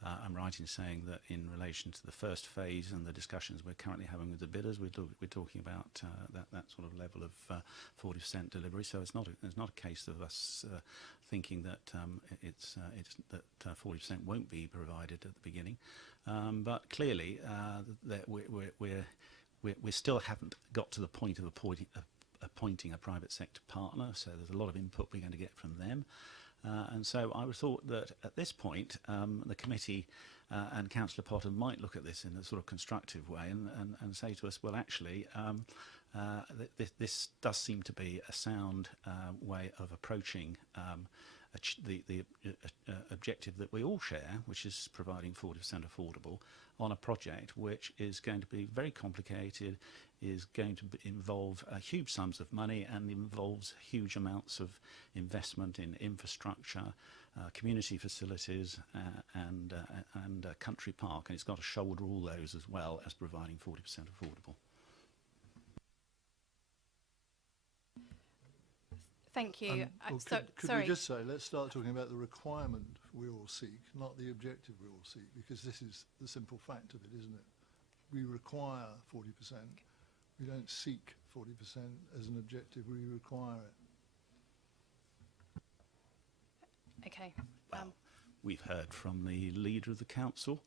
I'm right in saying that in relation to the first phase and the discussions we're currently having with the bidders, we're talking about that sort of level of 40% delivery. So it's not a case of us thinking that that 40% won't be provided at the beginning, but clearly that we still haven't got to the point of appointing a private sector partner. So there's a lot of input we're going to get from them. And so I would have thought that at this point, the committee and Councillor Potter might look at this in a sort of constructive way and say to us, well, actually, this does seem to be a sound way of approaching the objective that we all share, which is providing 40% affordable on a project which is going to be very complicated, is going to involve huge sums of money, and involves huge amounts of investment in infrastructure, community facilities, and a country park, and it's got to shoulder all those as well as providing 40% affordable. Thank you. Could we just say, let's start talking about the requirement we all seek, not the objective we all seek, because this is the simple fact of it, isn't it? We require 40%. We don't seek 40% as an objective, we require it. Okay. Well, we've heard from the leader of the council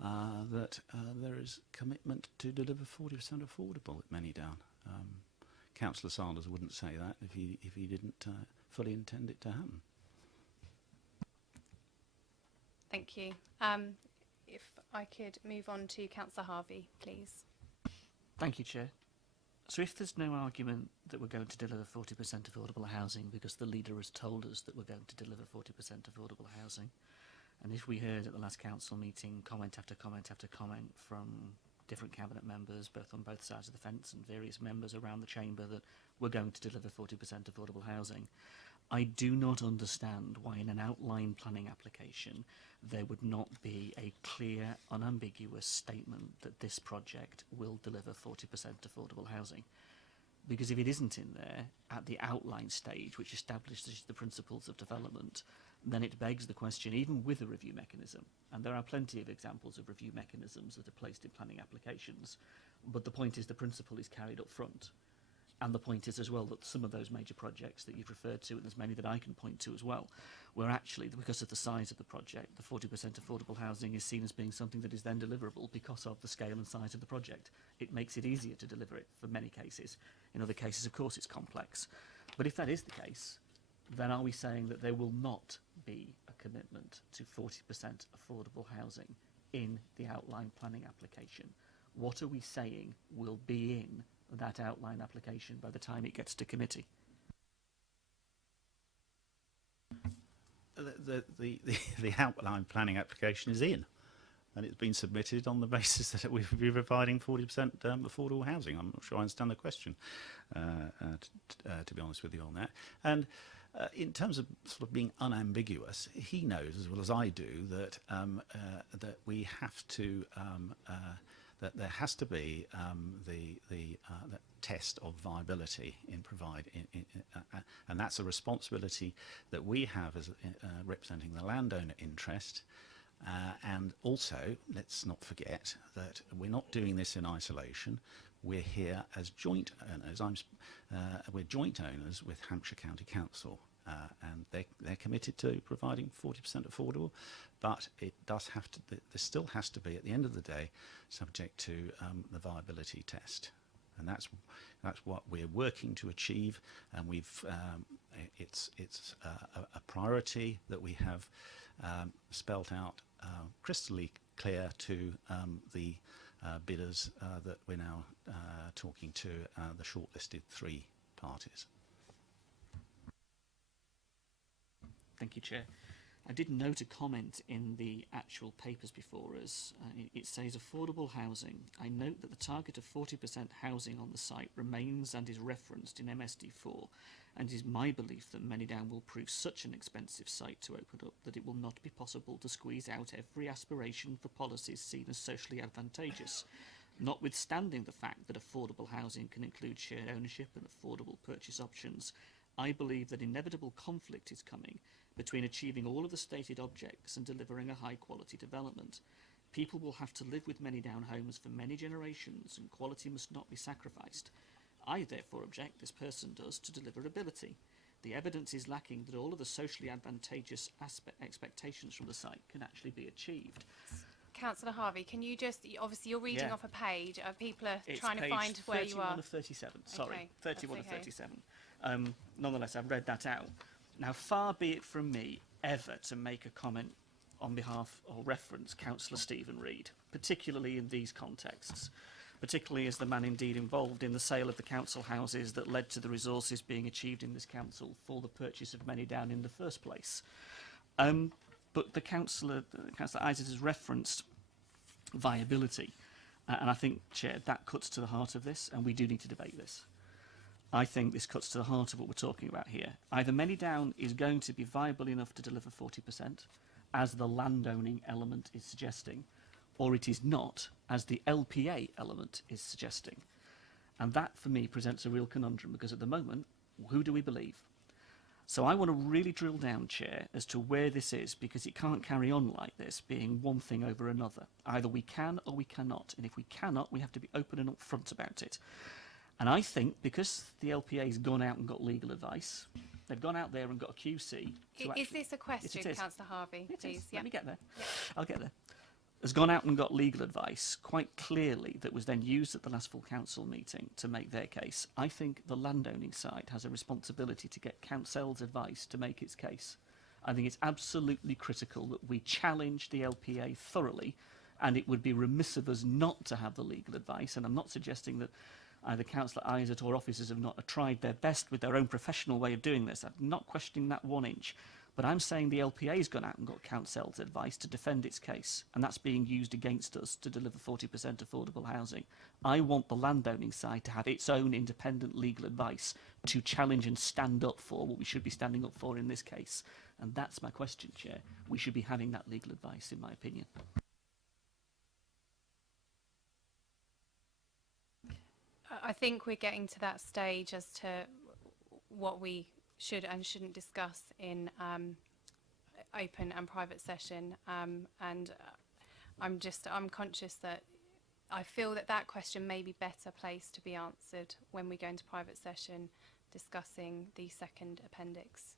that there is commitment to deliver 40% affordable at Manydown. Councillor Sanders wouldn't say that if he didn't fully intend it to happen. Thank you. If I could move on to Councillor Harvey, please. Thank you, Chair. So if there's no argument that we're going to deliver 40% affordable housing because the leader has told us that we're going to deliver 40% affordable housing, and if we heard at the last council meeting comment after comment after comment from different cabinet members, both on both sides of the fence, and various members around the chamber, that we're going to deliver 40% affordable housing, I do not understand why in an outline planning application there would not be a clear, unambiguous statement that this project will deliver 40% affordable housing. Because if it isn't in there at the outline stage, which establishes the principles of development, then it begs the question, even with a review mechanism, and there are plenty of examples of review mechanisms that are placed in planning applications, but the point is the principle is carried up front. And the point is as well that some of those major projects that you've referred to, and there's many that I can point to as well, where actually, because of the size of the project, the 40% affordable housing is seen as being something that is then deliverable because of the scale and size of the project. It makes it easier to deliver it for many cases. In other cases, of course, it's complex. But if that is the case, then are we saying that there will not be a commitment to 40% affordable housing in the outline planning application? What are we saying will be in that outline application by the time it gets to committee? The outline planning application is in, and it's been submitted on the basis that we will be providing 40% affordable housing. I'm not sure I understand the question, to be honest with you on that. And in terms of sort of being unambiguous, he knows as well as I do that that we have to that there has to be the test of viability and that's a responsibility that we have as representing the landowner interest. And also, let's not forget that we're not doing this in isolation. We're here as joint owners. We're joint owners with Hampshire County Council, and they're committed to providing 40% affordable. But it does have to. There still has to be, at the end of the day, subject to the viability test. and that's what we're working to achieve. And it's a priority that we have spelt out crystally clear to the bidders that we're now talking to, the shortlisted 3 parties. Thank you, Chair. I did note a comment in the actual papers before us. It says affordable housing. I note that the target of 40% housing on the site remains and is referenced in MSD4, and it is my belief that Manydown will prove such an expensive site to open up that it will not be possible to squeeze out every aspiration for policies seen as socially advantageous, notwithstanding the fact that affordable housing can include shared ownership and affordable purchase options. I believe that inevitable conflict is coming between achieving all of the stated objects and delivering a high-quality development. People will have to live with Manydown homes for many generations, and quality must not be sacrificed. I therefore object, this person does, to deliverability. The evidence is lacking that all of the socially advantageous expectations from the site can actually be achieved. Councillor Harvey, can you just, obviously you're reading Yeah. off a page, people are It's trying to page find where you 31 are. of 37, sorry, Okay, 31 that's of okay. 37. Nonetheless, I've read that out. Now, far be it from me ever to make a comment on behalf or reference Councillor Stephen Reid, particularly in these contexts, particularly as the man indeed involved in the sale of the council houses that led to the resources being achieved in this council for the purchase of Manydown in the first place. But the Councillor Isaac has referenced viability, and I think, Chair, that cuts to the heart of this, and we do need to debate this. I think this cuts to the heart of what we're talking about here. Either Manydown is going to be viable enough to deliver 40%, as the landowning element is suggesting, or it is not, as the LPA element is suggesting. And that, for me, presents a real conundrum, because at the moment, who do we believe? So I want to really drill down, Chair, as to where this is, because it can't carry on like this, being one thing over another. Either we can or we cannot, and if we cannot, we have to be open and upfront about it. And I think because the LPA's gone out and got legal advice, they've gone out there and got a QC. Is this a question, Yes, it is. Councillor Harvey? It Please, is. yeah. Let me get there. I'll get there. Has gone out and got legal advice, quite clearly, that was then used at the last full council meeting to make their case. I think the landowning side has a responsibility to get council's advice to make its case. I think it's absolutely critical that we challenge the LPA thoroughly, and it would be remiss of us not to have the legal advice. And I'm not suggesting that either Councillor Isaac or officers have not tried their best with their own professional way of doing this. I'm not questioning that 1 inch. But I'm saying the LPA's gone out and got council's advice to defend its case, and that's being used against us to deliver 40% affordable housing. I want the landowning side to have its own independent legal advice to challenge and stand up for what we should be standing up for in this case. And that's my question, Chair. We should be having that legal advice, in my opinion. I think we're getting to that stage as to what we should and shouldn't discuss in open and private session, and I'm conscious that I feel that question may be better placed to be answered when we go into private session discussing the second appendix.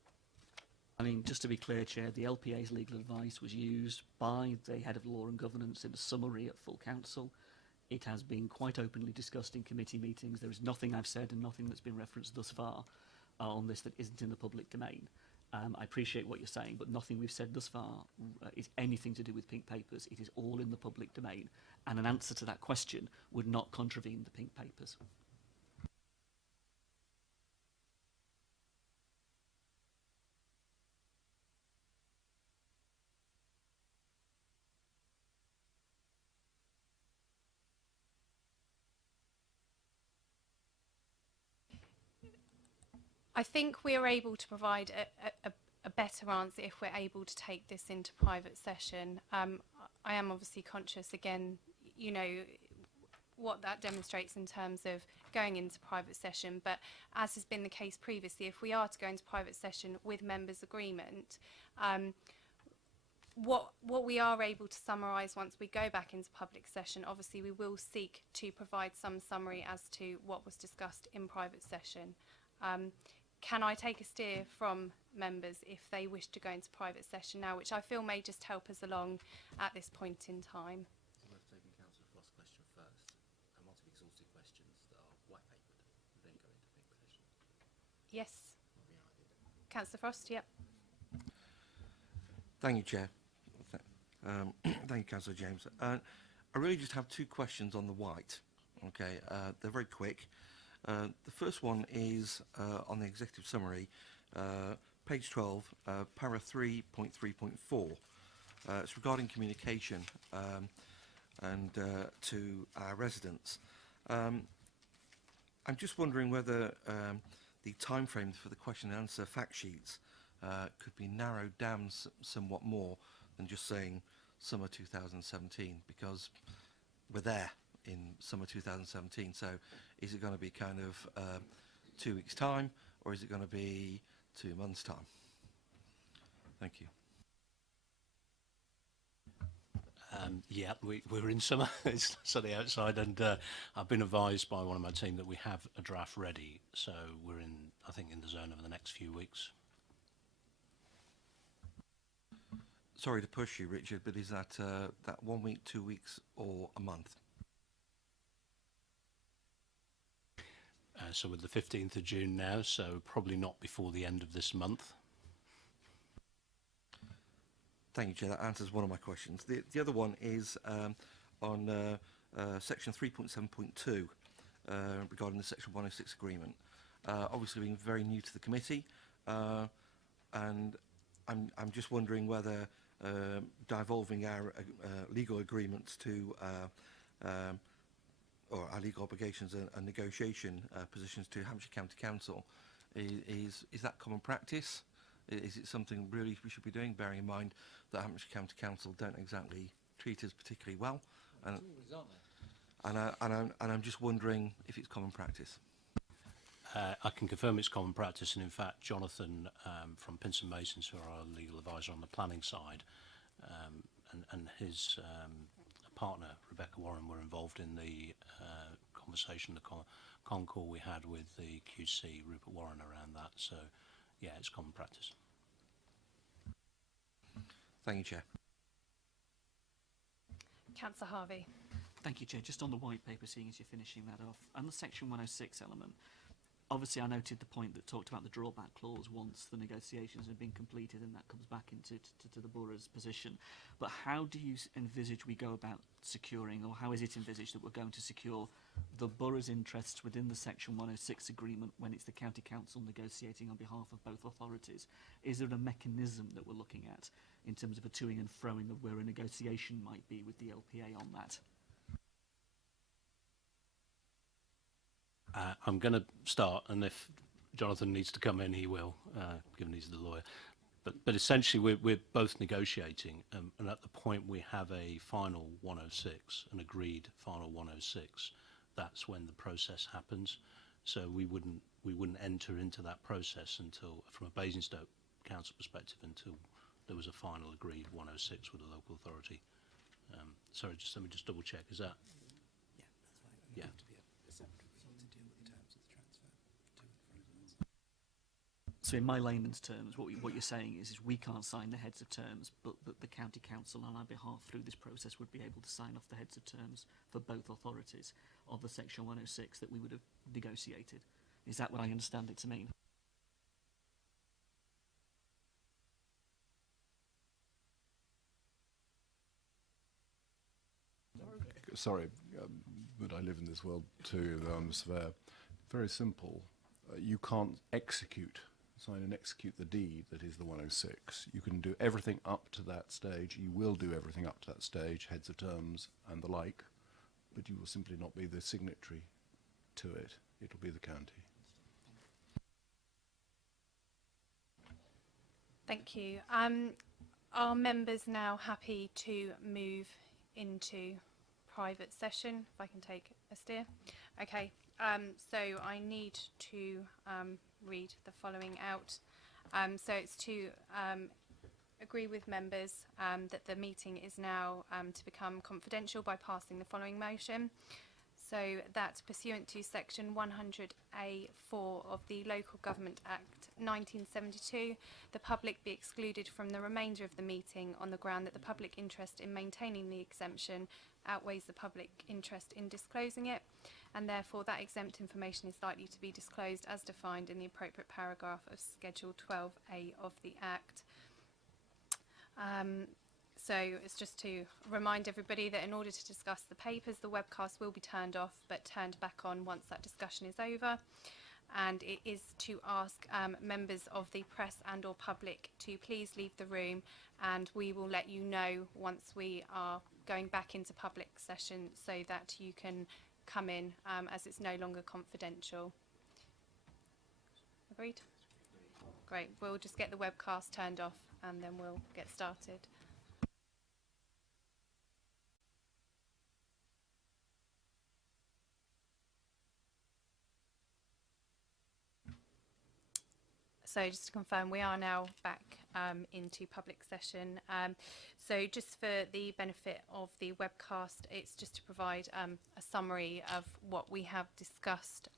I mean, just to be clear, Chair, the LPA's legal advice was used by the Head of Law and Governance in a summary at full council. It has been quite openly discussed in committee meetings. There is nothing I've said and nothing that's been referenced thus far on this that isn't in the public domain. I appreciate what you're saying, but nothing we've said thus far is anything to do with pink papers. It is all in the public domain, and an answer to that question would not contravene the pink papers. I think we are able to provide a better answer if we're able to take this into private session. I am obviously conscious, again, you know, what that demonstrates in terms of going into private session, but as has been the case previously, if we are to go into private session with members' agreement, what we are able to summarise once we go back into public session, obviously we will seek to provide some summary as to what was discussed in private session. Can I take a steer from members if they wish to go into private session now, which I feel may just help us along at this point in time? It's worth taking Councillor Frost's question first. And lots of exhaustive questions that are Yes. Councillor Frost, yep. Thank you, Chair. Thank you, Councillor James. I really just have two questions on the white. Okay, they're very quick. The first one is on the executive summary, page 12, para 3.3.4. It's regarding communication and to our residents. I'm just wondering whether the timeframe for the question and answer fact sheets could be narrowed down somewhat more than just saying summer 2017, because we're there in summer 2017. So is it going to be kind of 2 weeks' time, or is it going to be 2 months' time? Thank you. Yeah, we're in summer. It's sunny outside, and I've been advised by one of my team that we have a draft ready. So we're in, I think, in the zone over the next few weeks. Sorry to push you, Richard, but is that 1 week, 2 weeks, or a month? So we're the 15th of June now, so probably not before the end of this month. Thank you, Chair. That answers one of my questions. The other one is on section 3.7.2 regarding the section 106 agreement. Obviously being very new to the committee, and I'm just wondering whether devolving our legal agreements to or our legal obligations and negotiation positions to Hampshire County Council is that common practice? Is it something really we should be doing, bearing in mind that Hampshire County Council don't exactly treat us particularly well? And I'm just wondering if it's common practice. I can confirm it's common practice, and in fact, Jonathan from Pinson Masons, who are our legal advisor on the planning side, and his partner, Rebecca Warren, were involved in the conversation, the con call we had with the QC, Rupert Warren, around that. So, yeah, it's common practice. Thank you, Chair. Councillor Harvey. Thank you, Chair. Just on the white paper, seeing as you're finishing that off, and the section 106 element, obviously I noted the point that talked about the drawback clause once the negotiations have been completed, and that comes back into to the borough's position. But how do you envisage we go about securing, or how is it envisaged that we're going to secure the borough's interests within the section 106 agreement when it's the county council negotiating on behalf of both authorities? Is there a mechanism that we're looking at in terms of a toing and froing of where a negotiation might be with the LPA on that? I'm going to start, and if Jonathan needs to come in, he will, given he's the lawyer. But essentially, we're both negotiating, and at the point we have a final 106, an agreed final 106, that's when the process happens. So we wouldn't enter into that process until, from a Basingstoke Council perspective, until there was a final agreed 106 with the local authority. Sorry, let me just double check. Is that? Yeah, that's right. Yeah. So in my layman's terms, what you're saying is we can't sign the heads of terms, but the county council on our behalf through this process would be able to sign off the heads of terms for both authorities of the section 106 that we would have negotiated. Is that what I understand it to mean? Sorry, but I live in this world too, though I'm a surveyor. Very simple. You can't sign and execute the deed that is the 106. You can do everything up to that stage. You will do everything up to that stage, heads of terms and the like, but you will simply not be the signatory to it. It'll be the county. Thank you. Are members now happy to move into private session? If I can take a steer. Okay. So I need to read the following out. So it's to agree with members that the meeting is now to become confidential by passing the following motion. So that pursuant to section 100A(4) of the Local Government Act 1972, the public be excluded from the remainder of the meeting on the ground that the public interest in maintaining the exemption outweighs the public interest in disclosing it, and therefore that exempt information is likely to be disclosed as defined in the appropriate paragraph of Schedule 12A of the Act. So it's just to remind everybody that in order to discuss the papers, the webcast will be turned off but turned back on once that discussion is over. And it is to ask members of the press and or public to please leave the room, and we will let you know once we are going back into public session so that you can come in as it's no longer confidential. Agreed? Great. We'll just get the webcast turned off and then we'll get started. So just to confirm, we are now back into public session. So just for the benefit of the webcast, it's just to provide a summary of what we have discussed.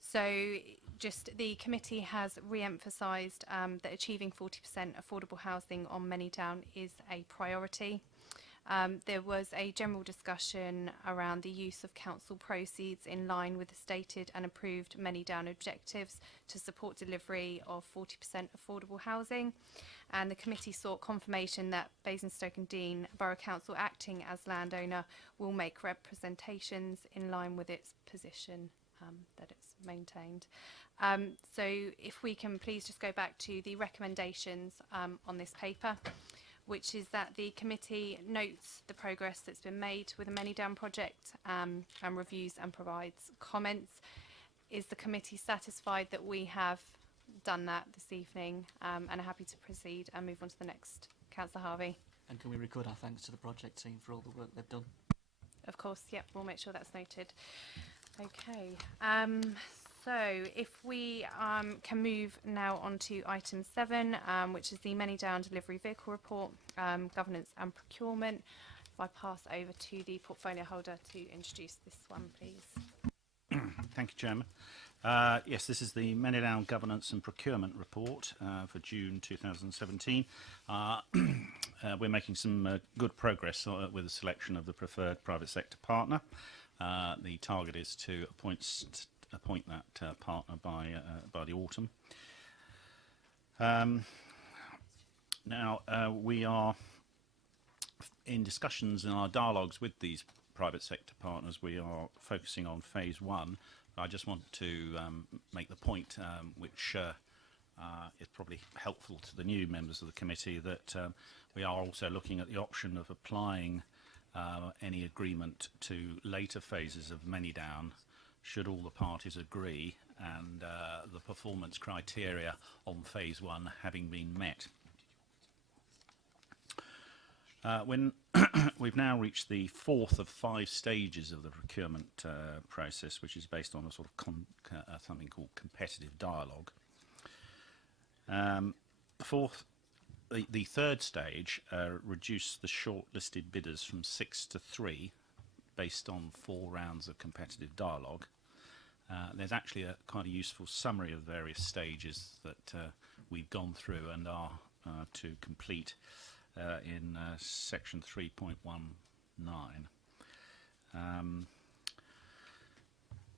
So just the committee has re-emphasised that achieving 40% affordable housing on Manydown is a priority. There was a general discussion around the use of council proceeds in line with the stated and approved Manydown objectives to support delivery of 40% affordable housing, and the committee sought confirmation that Basingstoke and Dean Borough Council, acting as landowner, will make representations in line with its position that it's maintained. So if we can please just go back to the recommendations on this paper, which is that the committee notes the progress that's been made with the Manydown project and reviews and provides comments. Is the committee satisfied that we have done that this evening and are happy to proceed and move on to the next? Councillor Harvey. And can we record our thanks to the project team for all the work they've done? Of course, yep, we'll make sure that's noted. Okay. So if we can move now on to item 7, which is the Manydown Delivery Vehicle Report, Governance and Procurement. If I pass over to the portfolio holder to introduce this one, please. Thank you, Chairman. Yes, this is the Manydown Governance and Procurement Report for June 2017. We're making some good progress with the selection of the preferred private sector partner. The target is to appoint that partner by the autumn. Now we are in discussions in our dialogues with these private sector partners. We are focusing on phase 1. I just want to make the point, which is probably helpful to the new members of the committee, that we are also looking at the option of applying any agreement to later phases of Manydown, should all the parties agree and the performance criteria on phase 1 having been met. When we've now reached the 4th of 5 stages of the procurement process, which is based on a sort of something called competitive dialogue. The third stage reduced the shortlisted bidders from 6 to 3 based on 4 rounds of competitive dialogue. There's actually a kind of useful summary of various stages that we've gone through and are to complete in section 3.19.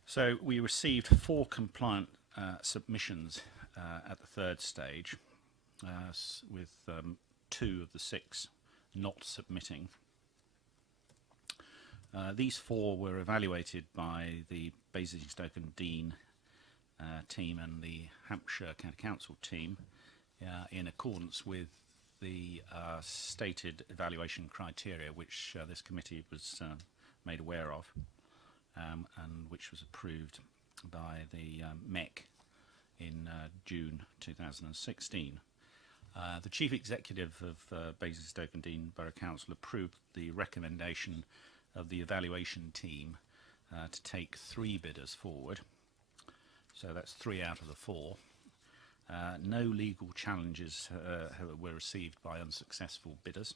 So we received 4 compliant submissions at the third stage, with 2 of the 6 not submitting. These 4 were evaluated by the Basingstoke and Dean team and the Hampshire County Council team in accordance with the stated evaluation criteria, which this committee was made aware of and which was approved by the MEC in June 2016. The Chief Executive of Basingstoke and Dean Borough Council approved the recommendation of the evaluation team to take 3 bidders forward. So that's 3 out of the 4. No legal challenges were received by unsuccessful bidders.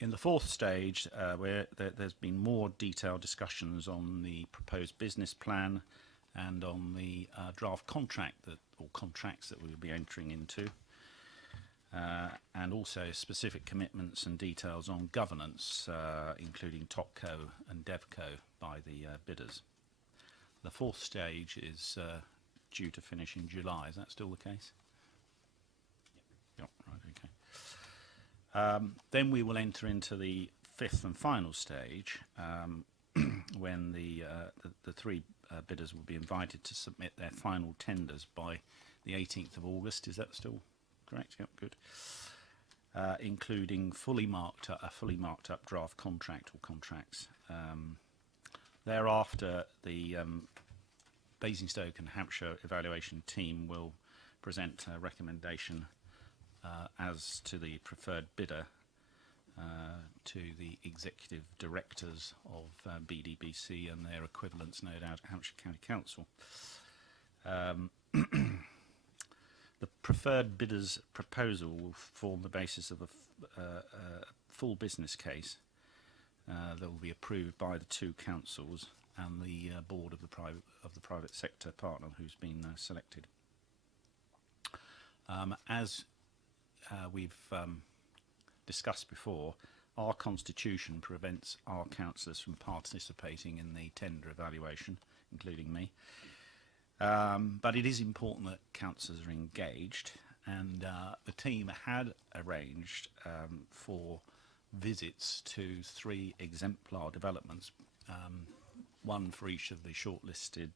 In the 4th stage, where there's been more detailed discussions on the proposed business plan and on the draft contract or contracts that we will be entering into. and also specific commitments and details on governance, including Topco and Devco by the bidders. The fourth stage is due to finish in July. Is that still the case? Yep. Right, okay. Then we will enter into the fifth and final stage, when the three bidders will be invited to submit their final tenders by the 18th of August. Is that still correct? Yep, good. Including a fully marked up draft contract or contracts. Thereafter, the Basingstoke and Hampshire evaluation team will present a recommendation as to the preferred bidder to the executive directors of BDBC and their equivalents, no doubt, Hampshire County Council. The preferred bidder's proposal will form the basis of a full business case that will be approved by the two councils and the board of the private sector partner who's been selected. As we've discussed before, our constitution prevents our councillors from participating in the tender evaluation, including me. But it is important that councillors are engaged, and the team had arranged for visits to 3 exemplar developments, one for each of the shortlisted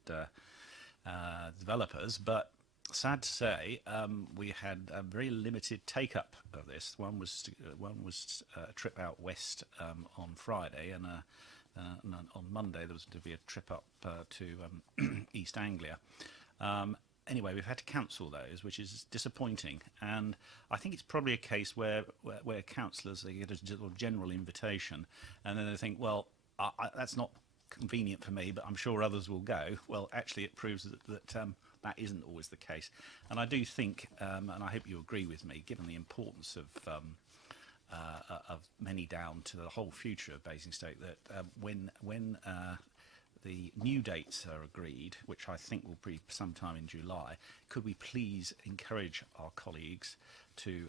developers, but sad to say, we had a very limited take-up of this. One was a trip out west on Friday, and on Monday there was to be a trip up to East Anglia. Anyway, we've had to cancel those, which is disappointing. And I think it's probably a case where councillors, they get a general invitation, and then they think, well, that's not convenient for me, but I'm sure others will go. Well, actually, it proves that that isn't always the case. And I do think, and I hope you agree with me, given the importance of Manydown to the whole future of Basingstoke, that when the new dates are agreed, which I think will be sometime in July, could we please encourage our colleagues to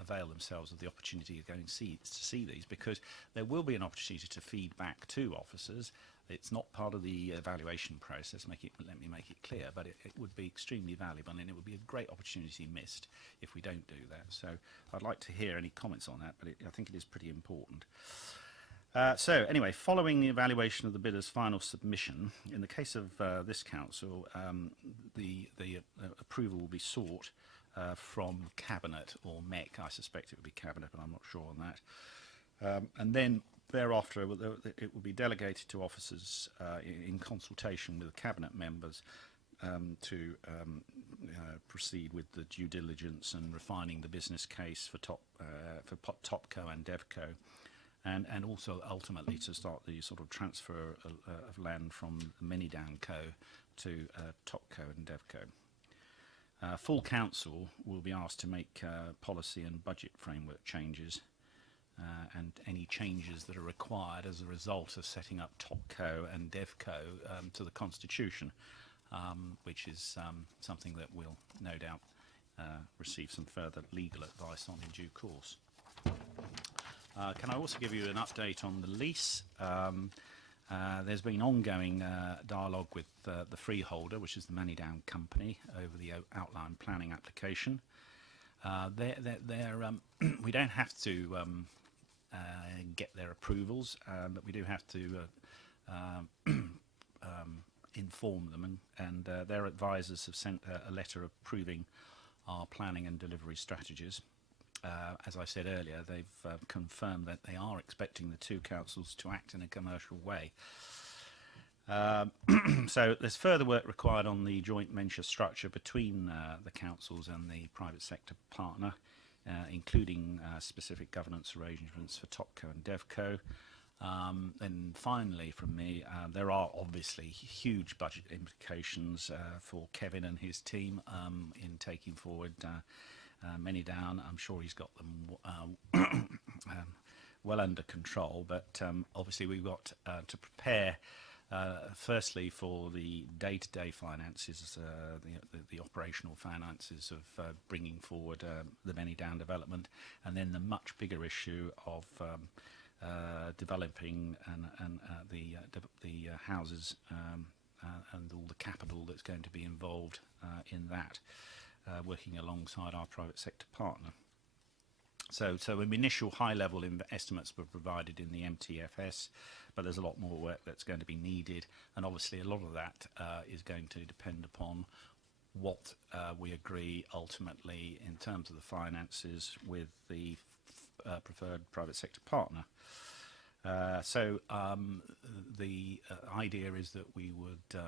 avail themselves of the opportunity of going to see these, because there will be an opportunity to feed back to officers. It's not part of the evaluation process, let me make it clear, but it would be extremely valuable, and it would be a great opportunity missed if we don't do that. So I'd like to hear any comments on that, but I think it is pretty important. So anyway, following the evaluation of the bidder's final submission, in the case of this council, the approval will be sought from Cabinet or MEC. I suspect it would be Cabinet, but I'm not sure on that. And then thereafter, it will be delegated to officers in consultation with the Cabinet members to proceed with the due diligence and refining the business case for Topco and Devco. And also ultimately to start the sort of transfer of land from Manydown Co to Topco and Devco. Full council will be asked to make policy and budget framework changes and any changes that are required as a result of setting up Topco and Devco to the constitution, which is something that we'll no doubt receive some further legal advice on in due course. Can I also give you an update on the lease? There's been ongoing dialogue with the freeholder, which is the Manydown company, over the outline planning application. We don't have to get their approvals, but we do have to inform them, and their advisors have sent a letter approving our planning and delivery strategies. As I said earlier, they've confirmed that they are expecting the two councils to act in a commercial way. So there's further work required on the joint venture structure between the councils and the private sector partner, including specific governance arrangements for Topco and Devco. And finally from me, there are obviously huge budget implications for Kevin and his team in taking forward Manydown. I'm sure he's got them well under control, but obviously we've got to prepare Firstly, for the day-to-day finances, the operational finances of bringing forward the Manydown development, and then the much bigger issue of developing and the houses and all the capital that's going to be involved in that, working alongside our private sector partner. So initial high-level estimates were provided in the MTFS, but there's a lot more work that's going to be needed, and obviously a lot of that is going to depend upon what we agree ultimately in terms of the finances with the preferred private sector partner. So the idea is that we would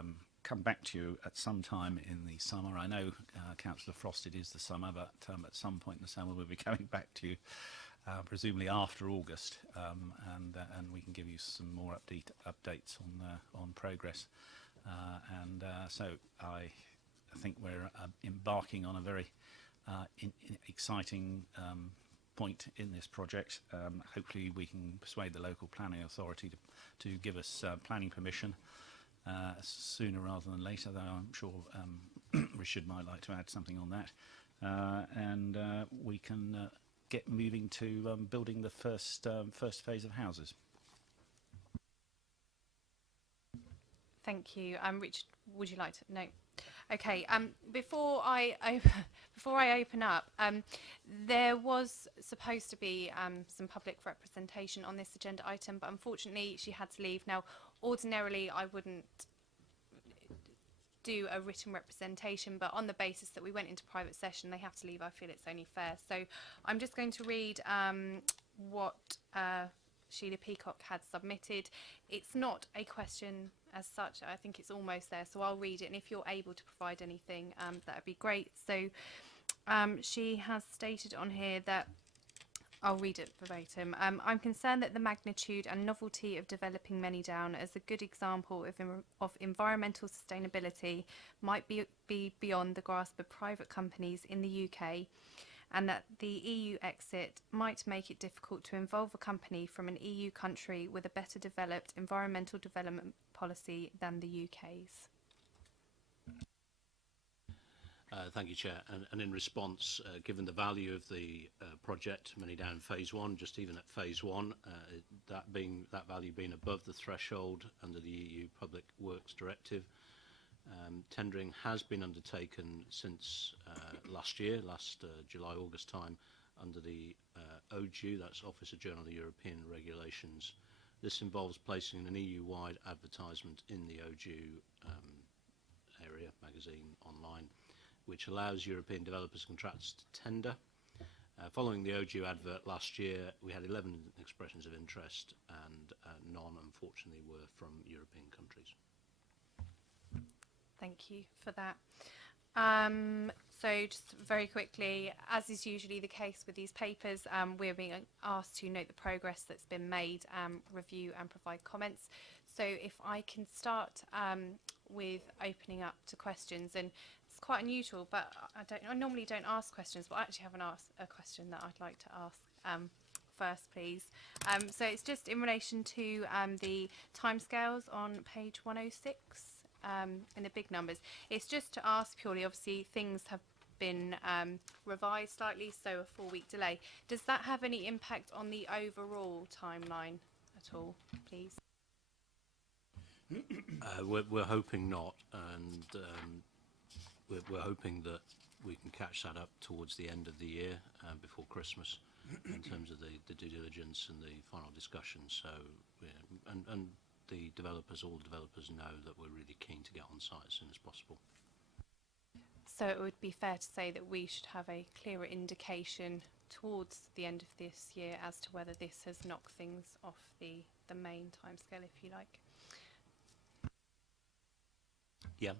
come back to you at some time in the summer. I know, Councillor Frost, it is the summer, but at some point in the summer we'll be coming back to you, presumably after August, and we can give you some more updates on progress. So I think we're embarking on a very exciting point in this project. Hopefully we can persuade the local planning authority to give us planning permission sooner rather than later, though I'm sure Richard might like to add something on that. And we can get moving to building the first phase of houses. Thank you. Richard, would you like to? No. Okay. Before I open up, there was supposed to be some public representation on this agenda item, but unfortunately she had to leave. Now, ordinarily I wouldn't do a written representation, but on the basis that we went into private session, they have to leave. I feel it's only fair. So I'm just going to read what Sheila Peacock had submitted. It's not a question as such. I think it's almost there, so I'll read it, and if you're able to provide anything, that would be great. So she has stated on here that, I'll read it verbatim. I'm concerned that the magnitude and novelty of developing Manydown as a good example of environmental sustainability might be beyond the grasp of private companies in the UK, and that the EU exit might make it difficult to involve a company from an EU country with a better developed environmental development policy than the UK's. Thank you, Chair. And in response, given the value of the project, Manydown Phase 1, just even at Phase 1, that value being above the threshold under the EU Public Works Directive, tendering has been undertaken since last year, July, August time, under the OJEU, that's Office of Journal of European Regulations. This involves placing an EU-wide advertisement in the OJEU area, magazine, online, which allows European developers and contractors to tender. Following the OJEU advert last year, we had 11 expressions of interest, and none, unfortunately, were from European countries. Thank you for that. So just very quickly, as is usually the case with these papers, we're being asked to note the progress that's been made, review and provide comments. So if I can start with opening up to questions, and it's quite unusual, but I normally don't ask questions, but I actually haven't asked a question that I'd like to ask first, please. So it's just in relation to the timescales on page 106. In the big numbers. It's just to ask purely, obviously things have been revised slightly, so a 4-week delay. Does that have any impact on the overall timeline at all, please? We're hoping not, and we're hoping that we can catch that up towards the end of the year, before Christmas, in terms of the due diligence and the final discussions. So, yeah, and the developers, all developers know that we're really keen to get on site as soon as possible. So it would be fair to say that we should have a clearer indication towards the end of this year as to whether this has knocked things off the main timescale, if you like. Yeah.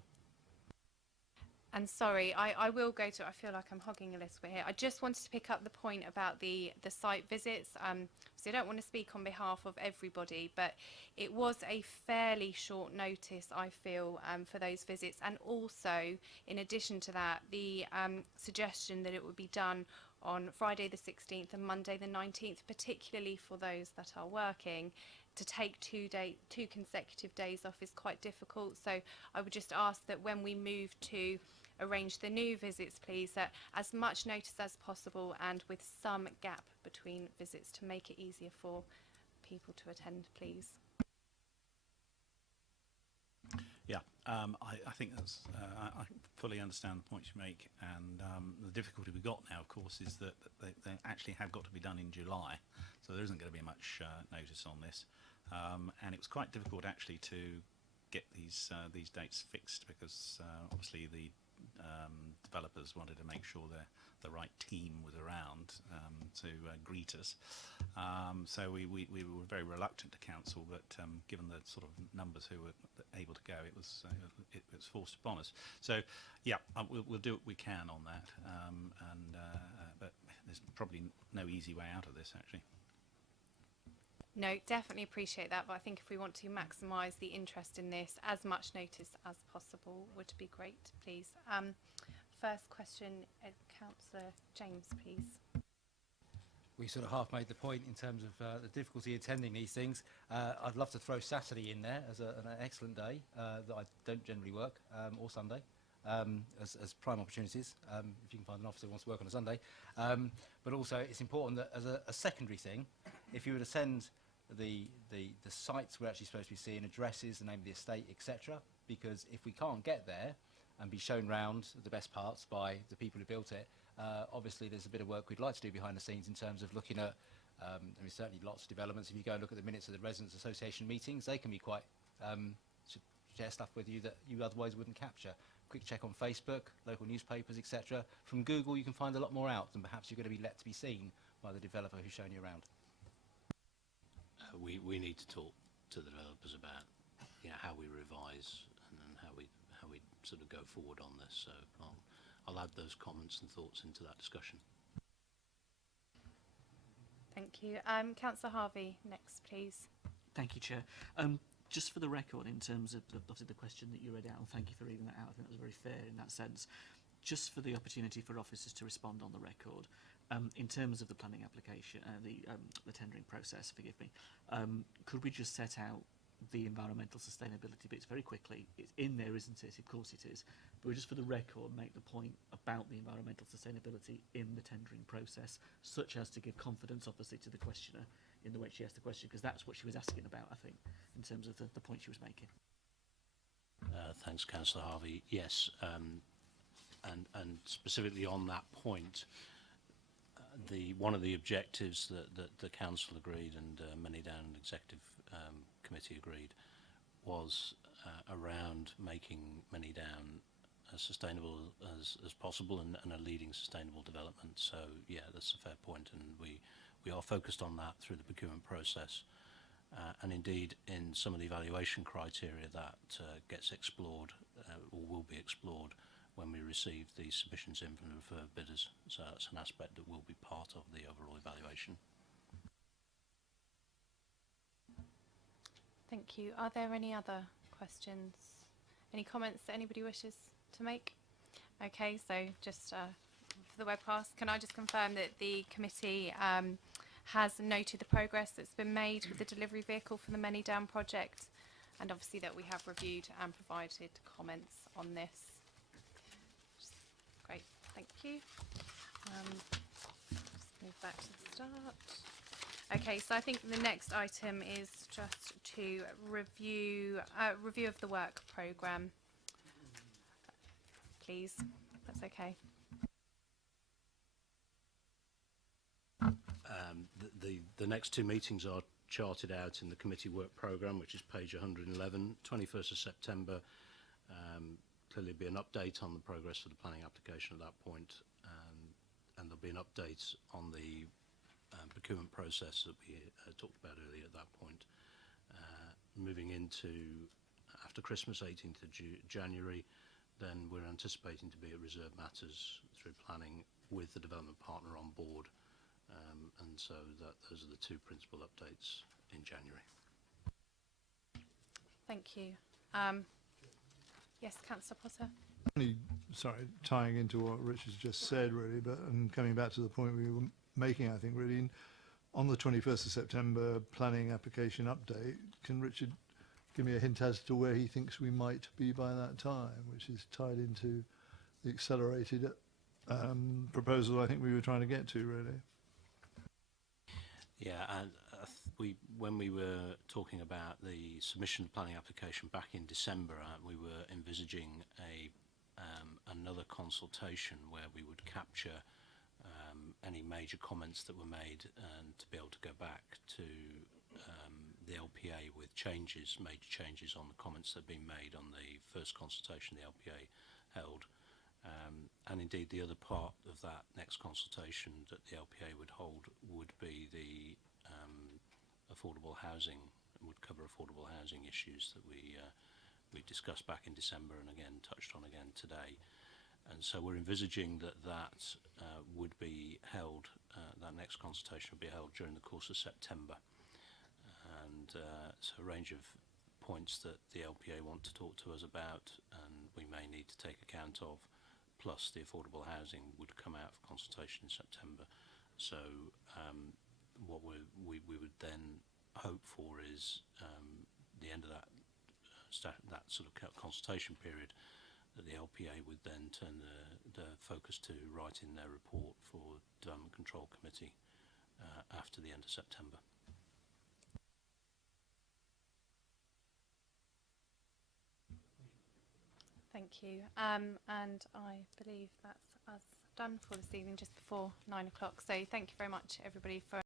And sorry, I will go to, I feel like I'm hogging a little bit here. I just wanted to pick up the point about the site visits. So I don't want to speak on behalf of everybody, but it was a fairly short notice, I feel, for those visits. And also, in addition to that, the suggestion that it would be done on Friday the 16th and Monday the 19th, particularly for those that are working, to take two consecutive days off is quite difficult. So I would just ask that when we move to arrange the new visits, please, that as much notice as possible and with some gap between visits to make it easier for people to attend, please. Yeah, I think that's, I fully understand the points you make, and the difficulty we've got now, of course, is that they actually have got to be done in July, so there isn't going to be much notice on this, and it was quite difficult actually to get these dates fixed, because obviously the developers wanted to make sure the right team was around to greet us. So we were very reluctant to cancel, but given the sort of numbers who were able to go, it was forced upon us. So yeah, we'll do what we can on that, but there's probably no easy way out of this actually. No, definitely appreciate that, but I think if we want to maximise the interest in this, as much notice as possible would be great, please. First question, Councillor James, please. We sort of half made the point in terms of the difficulty attending these things. I'd love to throw Saturday in there as an excellent day that I don't generally work, or Sunday, as prime opportunities, if you can find an officer who wants to work on a Sunday. But also it's important that as a secondary thing, if you were to send the sites we're actually supposed to be seeing, addresses, the name of the estate, etc., because if we can't get there and be shown round the best parts by the people who built it, obviously there's a bit of work we'd like to do behind the scenes in terms of looking at, I mean, certainly lots of developments. If you go and look at the minutes of the Residents Association meetings, they can be quite, share stuff with you that you otherwise wouldn't capture. Quick check on Facebook, local newspapers, etc. From Google you can find a lot more out than perhaps you're going to be let to be seen by the developer who's shown you around. We need to talk to the developers about, you know, how we revise and how we sort of go forward on this. So I'll add those comments and thoughts into that discussion. Thank you. Councillor Harvey, next, please. Thank you, Chair. Just for the record, in terms of obviously the question that you read out, and thank you for reading that out, I think that was very fair in that sense. Just for the opportunity for officers to respond on the record, in terms of the planning application, the tendering process, forgive me, could we just set out the environmental sustainability bits very quickly? It's in there, isn't it? Of course it is. But just for the record, make the point about the environmental sustainability in the tendering process, such as to give confidence, obviously, to the questioner in the way she asked the question, because that's what she was asking about, I think, in terms of the point she was making. Thanks, Councillor Harvey. Yes, and specifically on that point, one of the objectives that the council agreed and Manydown Executive Committee agreed was around making Manydown as sustainable as possible and a leading sustainable development. So yeah, that's a fair point, and we are focused on that through the procurement process, and indeed in some of the evaluation criteria that gets explored or will be explored when we receive the submissions in from the referred bidders. So that's an aspect that will be part of the overall evaluation. Thank you. Are there any other questions? Any comments that anybody wishes to make? Okay, so just for the webcast, can I just confirm that the committee has noted the progress that's been made with the delivery vehicle for the Manydown project, and obviously that we have reviewed and provided comments on this. Great, thank you. Just move back to the start. Okay, so I think the next item is just to review of the work programme. Please, that's okay. The next two meetings are charted out in the committee work programme, which is page 111, 21st of September. Clearly be an update on the progress of the planning application at that point, and there'll be an update on the procurement process that we talked about earlier at that point. Moving into after Christmas, 18th of January, then we're anticipating to be at reserve matters through planning with the development partner on board, and so those are the two principal updates in January. Thank you. Yes, Councillor Potter. Sorry, tying into what Richard's just said, really, but and coming back to the point we were making, I think, really, on the 21st of September planning application update, can Richard give me a hint as to where he thinks we might be by that time, which is tied into the accelerated proposal I think we were trying to get to, really? Yeah, and when we were talking about the submission of planning application back in December, we were envisaging another consultation where we would capture any major comments that were made and to be able to go back to the LPA with major changes on the comments that had been made on the first consultation the LPA held. And indeed the other part of that next consultation that the LPA would hold would be the affordable housing, would cover affordable housing issues that we discussed back in December and again touched on again today. And so we're envisaging that would be held, that next consultation would be held during the course of September. And so a range of points that the LPA want to talk to us about and we may need to take account of, plus the affordable housing would come out for consultation in September. So what we would then hope for is the end of that sort of consultation period, that the LPA would then turn the focus to writing their report for Development Control Committee after the end of September. Thank you. And I believe that's us done for this evening, just before 9 o'clock. So thank you very much, everybody, for